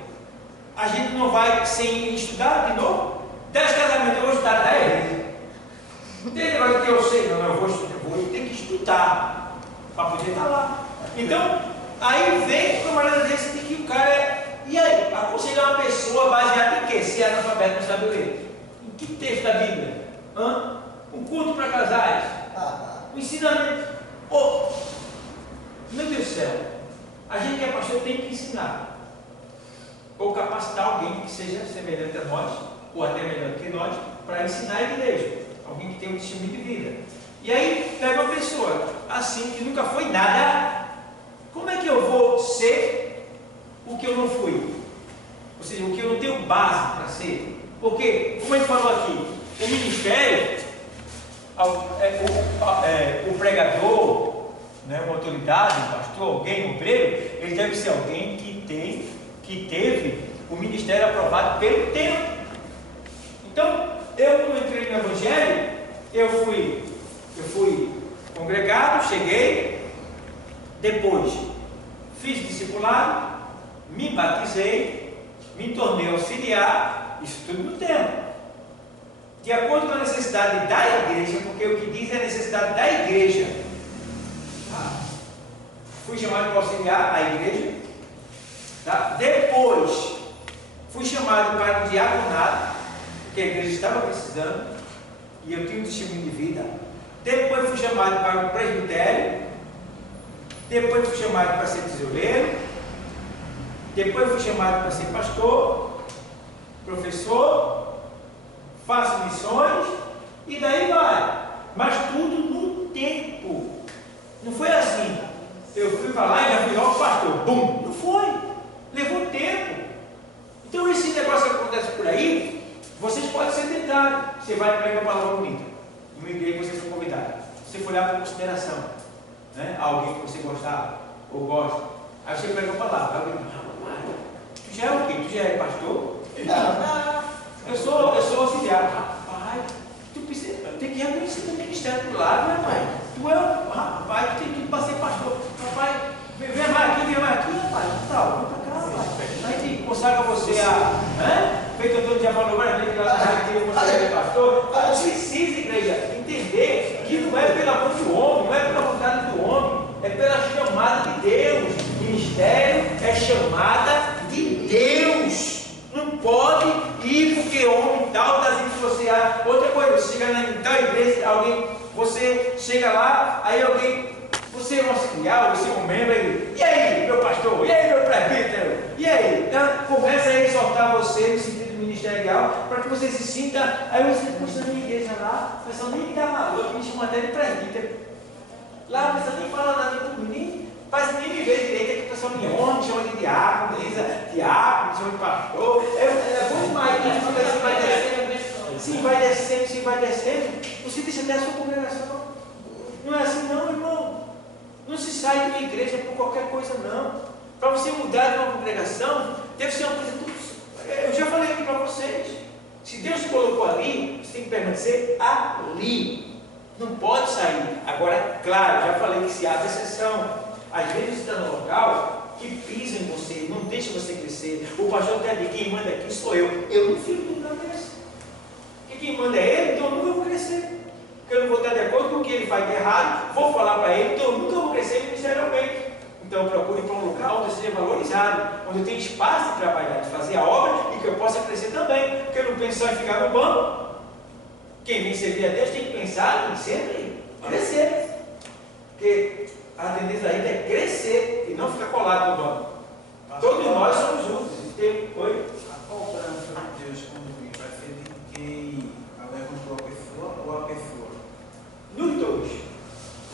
a gente não vai sem estudar de novo? 10 casamentos, eu vou estudar 10. Não tem negócio que eu sei, não, eu vou ter que estudar para poder estar lá. Então, aí vem o camarada desse de que o cara é. E aí, aconselhar uma pessoa baseada em quê? Se é analfabeto, não sabe ler. Em que texto da Bíblia? Um culto para casais. Um ensinamento. Meu Deus do céu. A gente que é pastor tem que ensinar. Ou capacitar alguém que seja semelhante a nós, ou até melhor que nós, para ensinar a igreja. Alguém que tem um testemunho de vida. E aí, pega uma pessoa assim, que nunca foi nada. Como é que eu vou ser o que eu não fui? Ou seja, o que eu não tenho base para ser? Porque, como a gente falou aqui, o ministério, o pregador, né, uma autoridade, um pastor, alguém, um obreiro, ele deve ser alguém que teve o ministério aprovado pelo tempo. Então, eu quando entrei no Evangelho, eu fui congregado, cheguei, depois fiz discipulado, me batizei, me tornei auxiliar, isso tudo no tempo. De acordo com a necessidade da igreja, porque o que diz é a necessidade da igreja. Fui chamado para auxiliar a igreja. Tá? Depois, fui chamado para o diaconato, porque a igreja estava precisando, e eu tinha um testemunho de vida. Depois fui chamado para o presbitério. Depois fui chamado para ser tesoureiro. Depois fui chamado para ser pastor, professor, faço sentado, você vai pregar uma palavra bonita. Em uma igreja que vocês são convidados. Você foi lá por consideração, né? Alguém que você gostava ou gosta. Aí você prega uma palavra. Alguém fala, tu já é o quê? Tu já é pastor? Eu sou auxiliar. Rapaz, tu precisa, tem que reconhecer o ministério do lado, né, pai? Tu é o rapaz, tu tem tudo para ser pastor. Rapaz, vem mais aqui, rapaz. Tal, vem pra cá, rapaz. A gente consagra você a. Feito todo dia falando, agora vem lá na igreja, você é pastor. Mas precisa, igreja, entender que não é pela mão do homem, não é pela vontade do homem, é pela chamada de Deus. Ministério é chamada de Deus. Não pode ir porque homem tal está dizendo que você é. Outra coisa, você chega em tal igreja, alguém, você chega lá, aí alguém, você é um auxiliar, você é um membro, aí, e aí, meu pastor, e aí, meu presbítero, e aí? Então, começa a exaltar você no sentido ministerial, para que você se sinta, aí você puxa na minha igreja lá, a pessoa nem dá valor, que me chama até de presbítero. Lá a pessoa nem fala nada comigo, nem faz nem me ver direito, é que a pessoa me honra, me chama de diácono, me chama de pastor. É bom demais, né? Você vai descendo, sim, vai descendo, você deixa até a sua congregação. Não é assim não, irmão. Não se sai de uma igreja por qualquer coisa não. Para você mudar de uma congregação, deve ser uma coisa tudo. Eu já falei aqui para vocês. Se Deus te colocou ali, você tem que permanecer ali. Não pode sair. Agora, claro, já falei que se há exceção. Às vezes você está no local que pisa em você, não deixa você crescer. O pastor até diz, quem manda aqui sou eu. Eu não fico no lugar desse. Porque quem manda é ele, então eu nunca vou crescer. Porque eu não vou estar de acordo com o que ele faz de errado, vou falar para ele, então eu nunca vou crescer ministerialmente. Então eu procuro ir para um local onde eu seja valorizado, onde eu tenha espaço de trabalhar, de fazer a obra e que eu possa crescer também. Porque eu não penso só em ficar no banco. Quem vem servir a Deus tem que pensar em sempre crescer. Porque a tendência ainda é crescer e não ficar colado no banco. Todos nós somos úteis. Oi? A cobrança de Deus quando vem vai ser de quem levantou a pessoa ou a pessoa? Nos dois.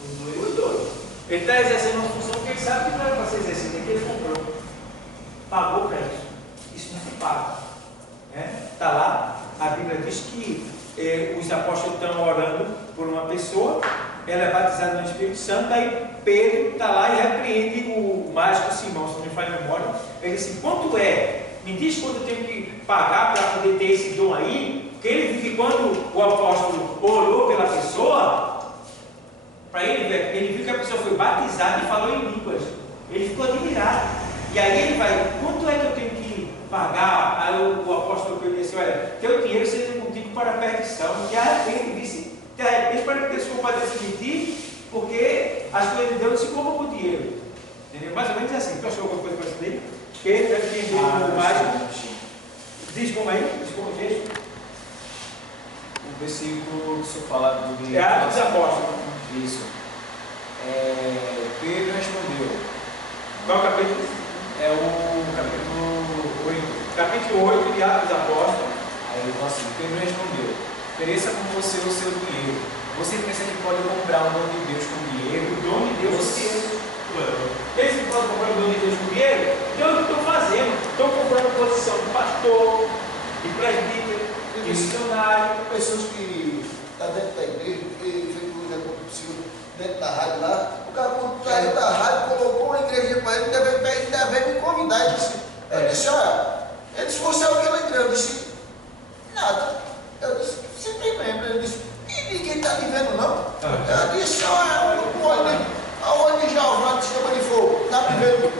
Os dois. Ele está exercendo uma função que ele sabe que não era para ser exercida, é que ele comprou. Pagou para isso. Isso não se paga. Está lá, a Bíblia diz que os apóstolos estão orando por uma pessoa, ela é batizada no Espírito Santo, aí Pedro está lá e repreende o mágico Simão, se não me falha a memória. Ele disse, quanto é? Me diz quanto eu tenho que pagar para poder ter esse dom aí? Porque ele viu que quando o apóstolo orou pela pessoa, para ele viu que a pessoa foi batizada e falou em línguas. Ele ficou admirado. E aí ele vai, quanto é que eu tenho que pagar? Aí o apóstolo Pedro disse, olha, teu dinheiro seja contigo para a perdição. E arrepende, disse, te arrepende para que Deus se compadece de ti, porque as coisas de Deus não se compram com dinheiro. Entendeu? Mais ou menos assim. Tu achou alguma coisa para isso daí? Pedro deve entender um pouco mais. Diz como aí? Diz como diz? O versículo que o senhor fala do É Atos dos Apóstolos. Isso. Pedro respondeu. Qual capítulo? É o capítulo 8. Capítulo 8 de Atos dos Apóstolos. Aí ele fala assim, Pedro respondeu, pereça com você o seu dinheiro. Você pensa que pode comprar o dom de Deus com dinheiro? O dom de Deus com dinheiro. Eles que podem comprar o dom de Deus com dinheiro? Então eu estou fazendo. Estou comprando posição de pastor, de presbítero, de missionário. Pessoas que estão dentro da igreja, que fez o Jacob Silva dentro da rádio lá, o cara quando saiu da rádio, colocou uma igreja para ele, ainda veio me convidar. Eu disse, olha, ele disse, você é o que na igreja? Eu disse, nada. Eu disse, você tem membro? Ele disse, e ninguém está me vendo não. Eu disse, o olho de Jeová de chama de fogo, está me vendo?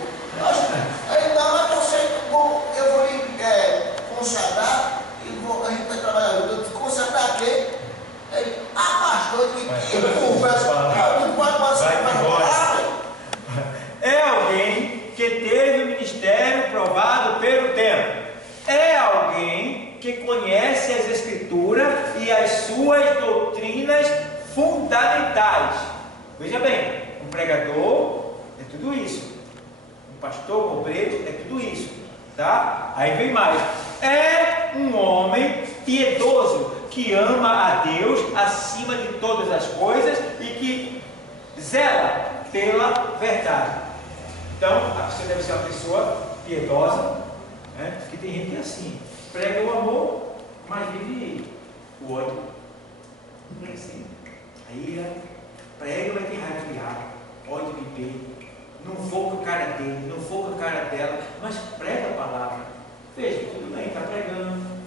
Aí não, mas você, eu vou lhe consagrar, a gente vai trabalhar junto. Eu disse, consagrar quê? Ele, pastor, que conversa, não pode passar. É alguém que teve o ministério provado pelo tempo. É alguém que conhece as Escrituras e as suas doutrinas fundamentais. Veja bem, um pregador é tudo isso. Um pastor, um obreiro é tudo isso. Tá? Aí vem mais. É um homem piedoso que ama a Deus acima de todas as coisas e que zela pela verdade. Então, a pessoa deve ser uma pessoa piedosa, né? Que tem gente que é assim, prega o amor, mas vive O ódio é assim. A ira, prega, vai ter raiva de ar, ódio de peito. Não vou com a cara dele, não vou com a cara dela, mas prega a palavra. Veja, tudo bem, está pregando.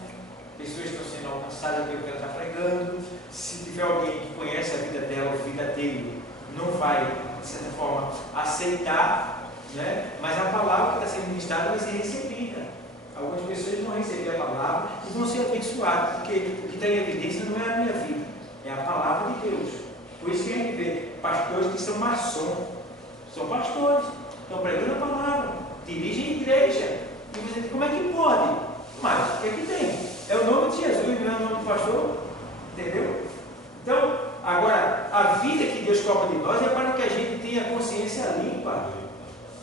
Pessoas estão sendo alcançadas pelo que ela está pregando. Se tiver alguém que conhece a vida dela, a vida dele, não vai, de certa forma, aceitar, né? Mas a palavra que está sendo ministrada vai ser recebida. Algumas pessoas vão receber a palavra e vão ser abençoadas, porque o que está em evidência não é a minha vida, é a palavra de Deus. Por isso que a gente vê pastores que são maçons, são pastores, estão pregando a palavra, dirigem a igreja. E você diz, como é que pode? Mas o que é que tem? É o nome de Jesus, não é o nome do pastor? Entendeu? Então, agora, a vida que Deus cobra de nós é para que a gente tenha consciência limpa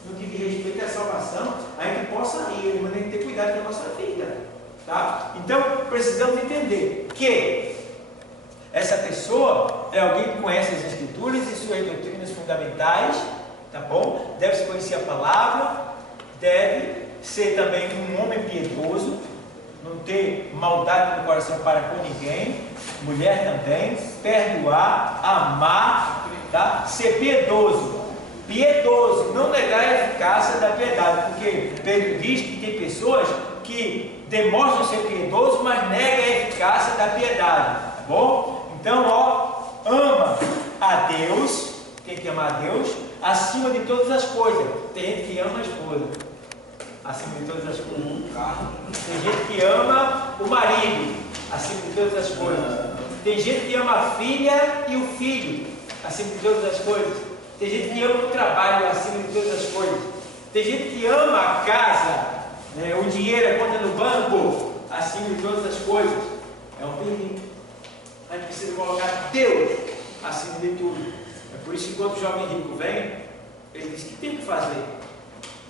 no que diz respeito à salvação, a gente possa ir, mas a gente tem que ter cuidado com a nossa vida. Tá? Então, precisamos entender que essa pessoa é alguém que conhece as Escrituras e suas doutrinas fundamentais, tá bom? Deve se conhecer a palavra, deve ser também um homem piedoso, não ter maldade no coração para com ninguém, mulher também, perdoar, amar, tá? Ser piedoso, não negar a eficácia da piedade, porque Pedro diz que tem pessoas que demonstram ser piedoso, mas negam a eficácia da piedade, tá bom? Então, ó, ama a Deus, tem que amar a Deus acima de todas as coisas. Tem gente que ama a esposa acima de todas as coisas, o carro. Tem gente que ama o marido acima de todas as coisas. Tem gente que ama a filha e o filho acima de todas as coisas. Tem gente que ama o trabalho acima de todas as coisas. Tem gente que ama a casa, né, o dinheiro, a conta no banco acima de todas as coisas. É um perigo. A gente precisa colocar Deus acima de tudo. É por isso que quando o jovem rico vem, ele diz que tem que fazer,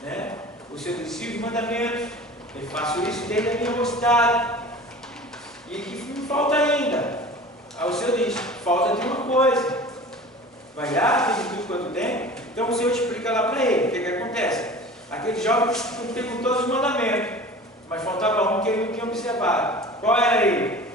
né? O seu discípulo mandamentos, eu faço isso desde a minha mocidade, e que me falta ainda. Aí o Senhor diz, falta de uma coisa, vai lá, fez tudo quanto tem. Então o Senhor explica lá para ele, o que acontece? Aquele jovem cumpria com todos os mandamentos, mas faltava um que ele não tinha observado. Qual era ele?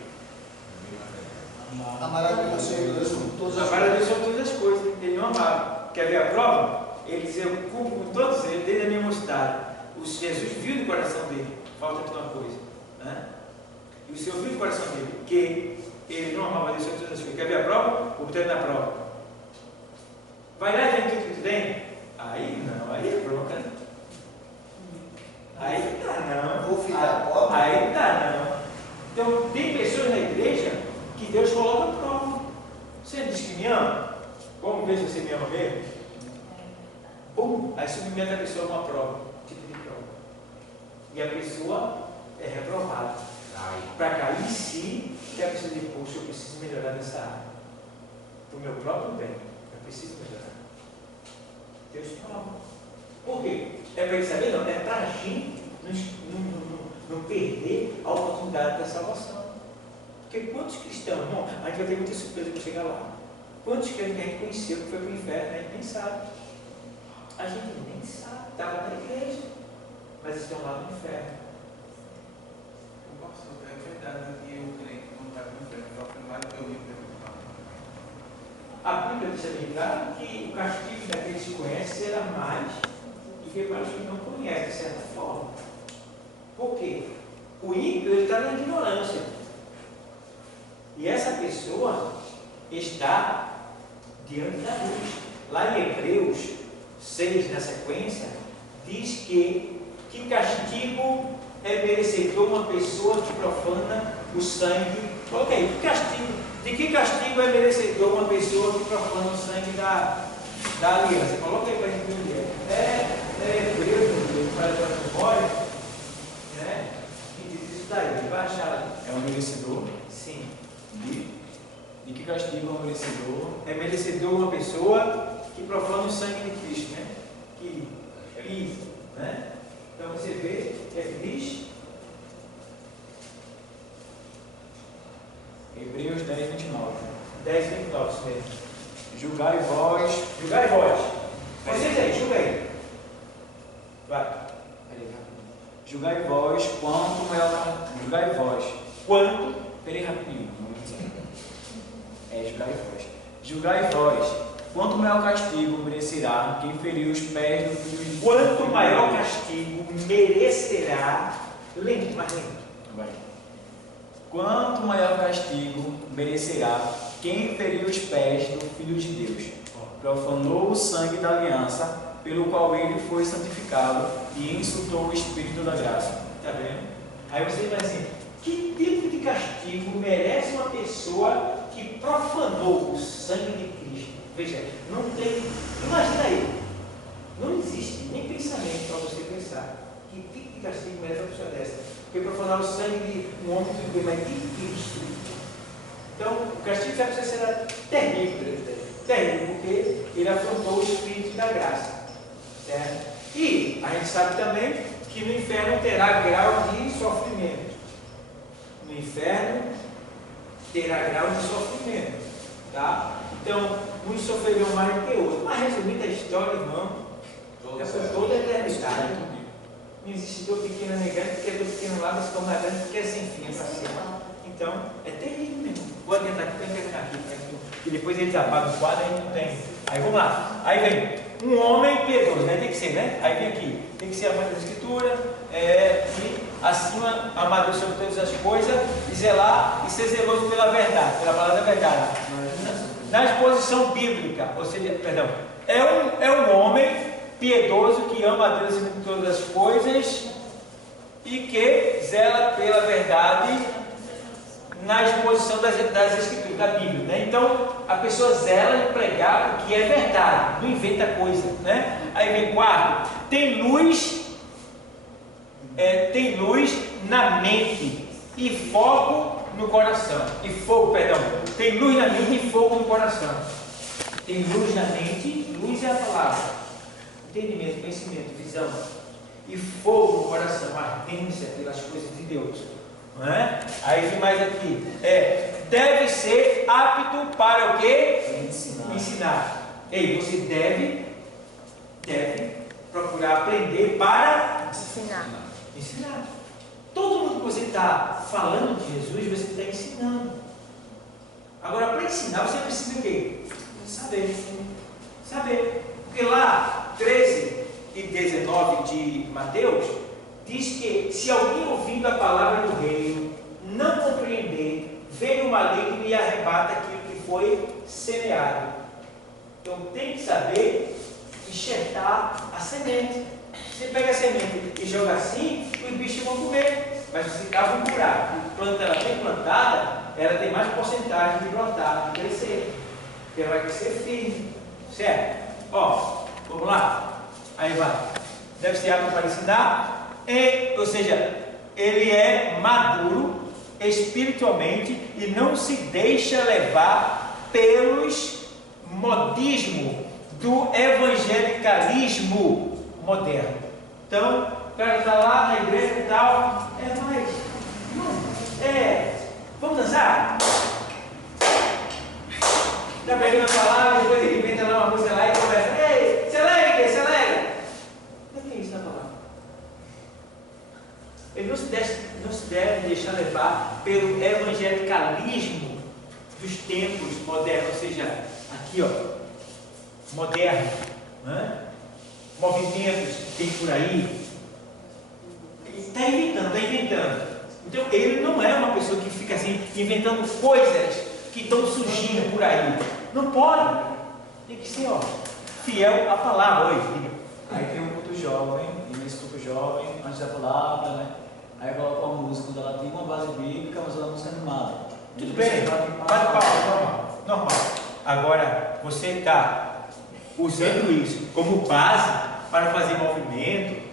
Amar a Deus sobre todas as Amar a Deus sobre todas as coisas, ele não amava. Quer ver a prova? Ele dizia, eu cumpro com todos eles desde a minha mocidade. O Jesus viu no coração dele, falta de uma coisa, né? E o Senhor viu no coração dele que ele não amava Deus sobre todas as coisas. Quer ver a prova? Obtendo a prova. Vai lá e vem tudo que tu tem? Aí não, aí é bronca. Aí não dá não. Vou ficar pobre. Aí não dá não. Então tem pessoas na igreja que Deus coloca a prova. Você diz que me ama? Vamos ver se você me ama mesmo? Bum, aí submete a pessoa a uma prova, tipo de prova. E a pessoa é reprovada. Para cair sim, que a pessoa diz, poxa, eu preciso melhorar nessa área. Para o meu próprio bem, eu preciso melhorar. Deus prova. Por quê? É para ele saber? Não, é para a gente não perder a oportunidade da salvação. Porque quantos cristãos, irmão, a gente vai ter muita surpresa para chegar lá. Quantos crentes que a gente conheceu que foi para o inferno, a gente nem sabe. A gente nem sabe, estava na igreja, mas estão lá no inferno. É verdade que o crente não vai para o inferno, sofre mais do que o rico. A Bíblia deixa bem claro que o castigo daqueles que conhecem será mais do que para os que não conhecem, de certa forma. Por quê? O ímpio ele está na ignorância. E essa pessoa está diante da luz. Lá em Hebreus 6, na sequência, diz que castigo é merecedor uma pessoa que profana o sangue. Ok, que castigo? De que castigo é merecedor uma pessoa que profana o sangue da aliança? Coloca aí para a gente entender. Hebreus, para a memória, né? Que diz isso daí, vai achar ali. É um merecedor? Sim. De que castigo é um merecedor? É merecedor uma pessoa que profana o sangue de Cristo, né? Que isso, né? Então você vê que diz Hebreus 10, 29. 10, 29, isso mesmo. Julgai vós. Julgai vós. Vocês aí, julgai. Vai. Julgai vós quanto Peraí rapidinho, julgai vós. Julgai vós, quanto maior castigo merecerá quem feriu os pés do Filho de Deus? Quanto maior castigo merecerá, lento, mais lento. Vai. Quanto maior castigo merecerá quem feriu os pés do Filho de Deus? Profanou o sangue da aliança, pelo qual ele foi santificado e insultou o Espírito da graça. Está vendo? Aí você vai assim, que tipo de castigo merece uma pessoa que profanou o sangue de Cristo? Veja, não tem, imagina aí, não existe nem pensamento para você pensar que tipo de castigo merece uma pessoa dessa, porque profanar o sangue de um homem que foi mais de Cristo. Então, o castigo dessa pessoa será terrível, porque ele afrontou o Espírito da graça, certo? E a gente sabe também que no inferno terá grau de sofrimento. No inferno terá grau de sofrimento, tá? Então, uns sofrerão mais do que outros. Mas resumindo a história, irmão, é por toda a eternidade. Não existe dor pequena nem grande, porque dor pequena lá, mas como é grande, porque é sem fim, é para cima. Então, é terrível mesmo. Vou adiantar aqui, tem que terminar aqui. E depois eles apagam o quadro, aí não tem. Aí vamos lá. Aí vem um homem piedoso, né? Tem que ser, né? Aí vem aqui. Tem que ser amante da Escritura, e acima, amado sobre todas as coisas, e zelar e ser zeloso pela verdade, pela palavra da verdade. Na exposição bíblica, ou seja, perdão, é um homem piedoso que ama a Deus sobre todas as coisas e que zela pela verdade na exposição das Escrituras, da Bíblia, né? Então, a pessoa zela em pregar o que é verdade, não inventa coisa, né? Aí vem quarto, tem luz na mente e fogo no coração, tem luz na mente e fogo no coração. Tem luz na mente, luz é a palavra, entendimento, conhecimento, visão, e fogo no coração, ardência pelas coisas de Deus. Não é? Aí vem mais aqui, deve ser apto para o quê? Ensinar. Ei, você deve procurar aprender para ensinar. Todo mundo que você está falando de Jesus, você está ensinando. Agora, para ensinar, você precisa o quê? Saber. Porque lá, 13 e 19 de Mateus, diz que se alguém ouvindo a palavra do reino não compreender, vem o maligno e arrebata aquilo que foi semeado. Então tem que saber enxertar a semente. Você pega a semente e joga assim, os bichos vão comer. Mas se cava um buraco, planta ela bem plantada, ela tem mais porcentagem de brotar, de crescer. Porque ela vai crescer firme. Certo? Vamos lá. Aí vai. Deve ser apto para ensinar. Ou seja, ele é maduro espiritualmente e não se deixa levar pelos modismos do evangelicalismo moderno. Então, o cara está lá na igreja e tal, vamos dançar? Está pegando a palavra, depois ele inventa lá uma música lá e conversa, ei, se alegra. Não tem isso na palavra. Ele não se deve deixar levar pelo evangelicalismo dos tempos modernos, ou seja, aqui moderno, né? Movimentos que tem por aí. Ele está inventando. Então ele não é uma pessoa que fica assim inventando coisas que estão surgindo por aí. Não pode. Tem que ser fiel à palavra. Aí tem um culto jovem, e nesse culto jovem, antes da palavra, né? Aí coloca uma música, quando ela tem uma base bíblica, mas ela é uma música animada. Tudo bem, bate palma, normal. Agora, você está usando isso como base para fazer movimento,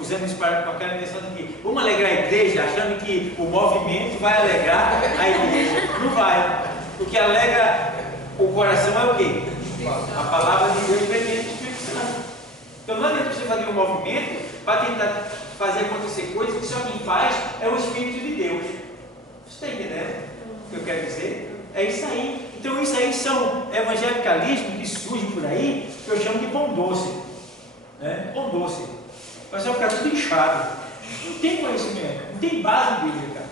usando isso com aquela intenção de que vamos alegrar a igreja, achando que o movimento vai alegrar a igreja. Não vai. O que alegra o coração é o quê? A palavra de Deus mediante o Espírito Santo. Então não adianta você fazer um movimento para tentar fazer acontecer coisas que só quem faz é o Espírito de Deus. Você está entendendo o que eu quero dizer? É isso aí. Então isso aí são evangelicalismos que surgem por aí, que eu chamo de pão doce. Pão doce. Vai só ficar tudo inchado. Não tem conhecimento, não tem base bíblica.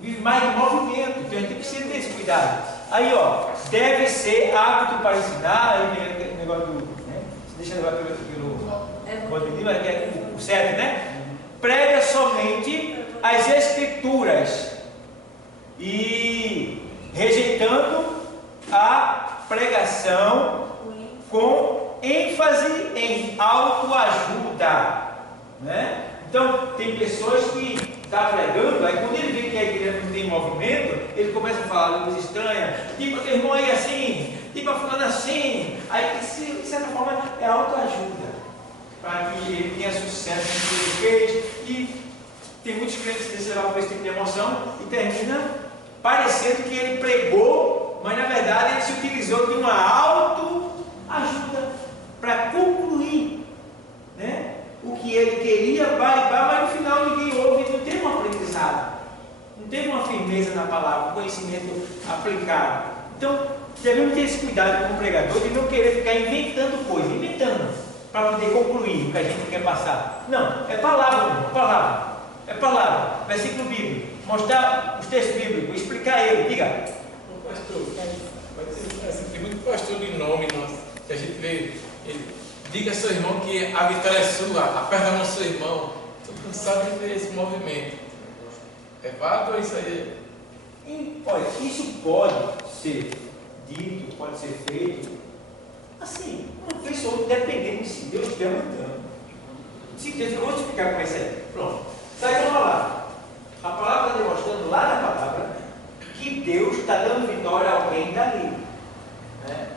vive mais em movimento, então a gente precisa ter esse cuidado. Aí, ó, deve ser apto para ensinar, aí vem o negócio do, né? Deixa eu levar pelo Rodrigo, que é o 7, né? Prega somente as Escrituras e rejeitando a pregação com ênfase em autoajuda, né? Então, tem pessoas que estão pregando, aí quando ele vê que a igreja não tem movimento, ele começa a falar coisas estranhas, tipo aquele irmão aí assim, tipo a fulana assim, aí de certa forma é autoajuda, para que ele tenha sucesso no que ele fez. E tem muitos crentes que se levam com esse tipo de emoção e termina parecendo que ele pregou, mas na verdade ele se utilizou de uma autoajuda para concluir, né, o que ele queria, mas no final ninguém ouve, não tem um aprendizado, não tem uma firmeza na palavra, um conhecimento aplicado. Então devemos ter esse cuidado como pregador de não querer ficar inventando coisas, para poder concluir o que a gente quer passar. Não, é palavra, irmão, palavra. É palavra, versículo bíblico, mostrar os textos bíblicos, explicar ele, diga. O pastor, tem muito pastor de nome nosso, que a gente vê, diga ao seu irmão que a vitória é sua, aperta a mão do seu irmão. Estou cansado de ver esse movimento. É válido ou isso aí? Olha, isso pode ser dito, pode ser feito, assim, uma vez ou outra, dependendo de se Deus estiver mandando. Se Deus, eu vou te explicar como é isso aí. Pronto. Saiu uma palavra. A palavra está demonstrando lá na palavra que Deus está dando vitória a alguém dali. Né?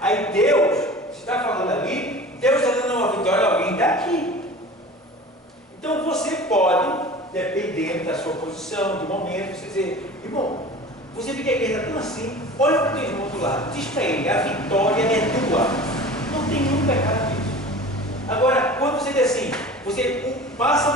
Aí Deus, se está falando ali, Deus está dando uma vitória a alguém daqui. Então você pode, dependendo da sua posição, do momento, você dizer, irmão, você vê que a igreja está tão assim, olha para o teu irmão do lado, diz para ele, a vitória é tua. Não tem nenhum pecado nisso. Agora, quando você diz assim, você passa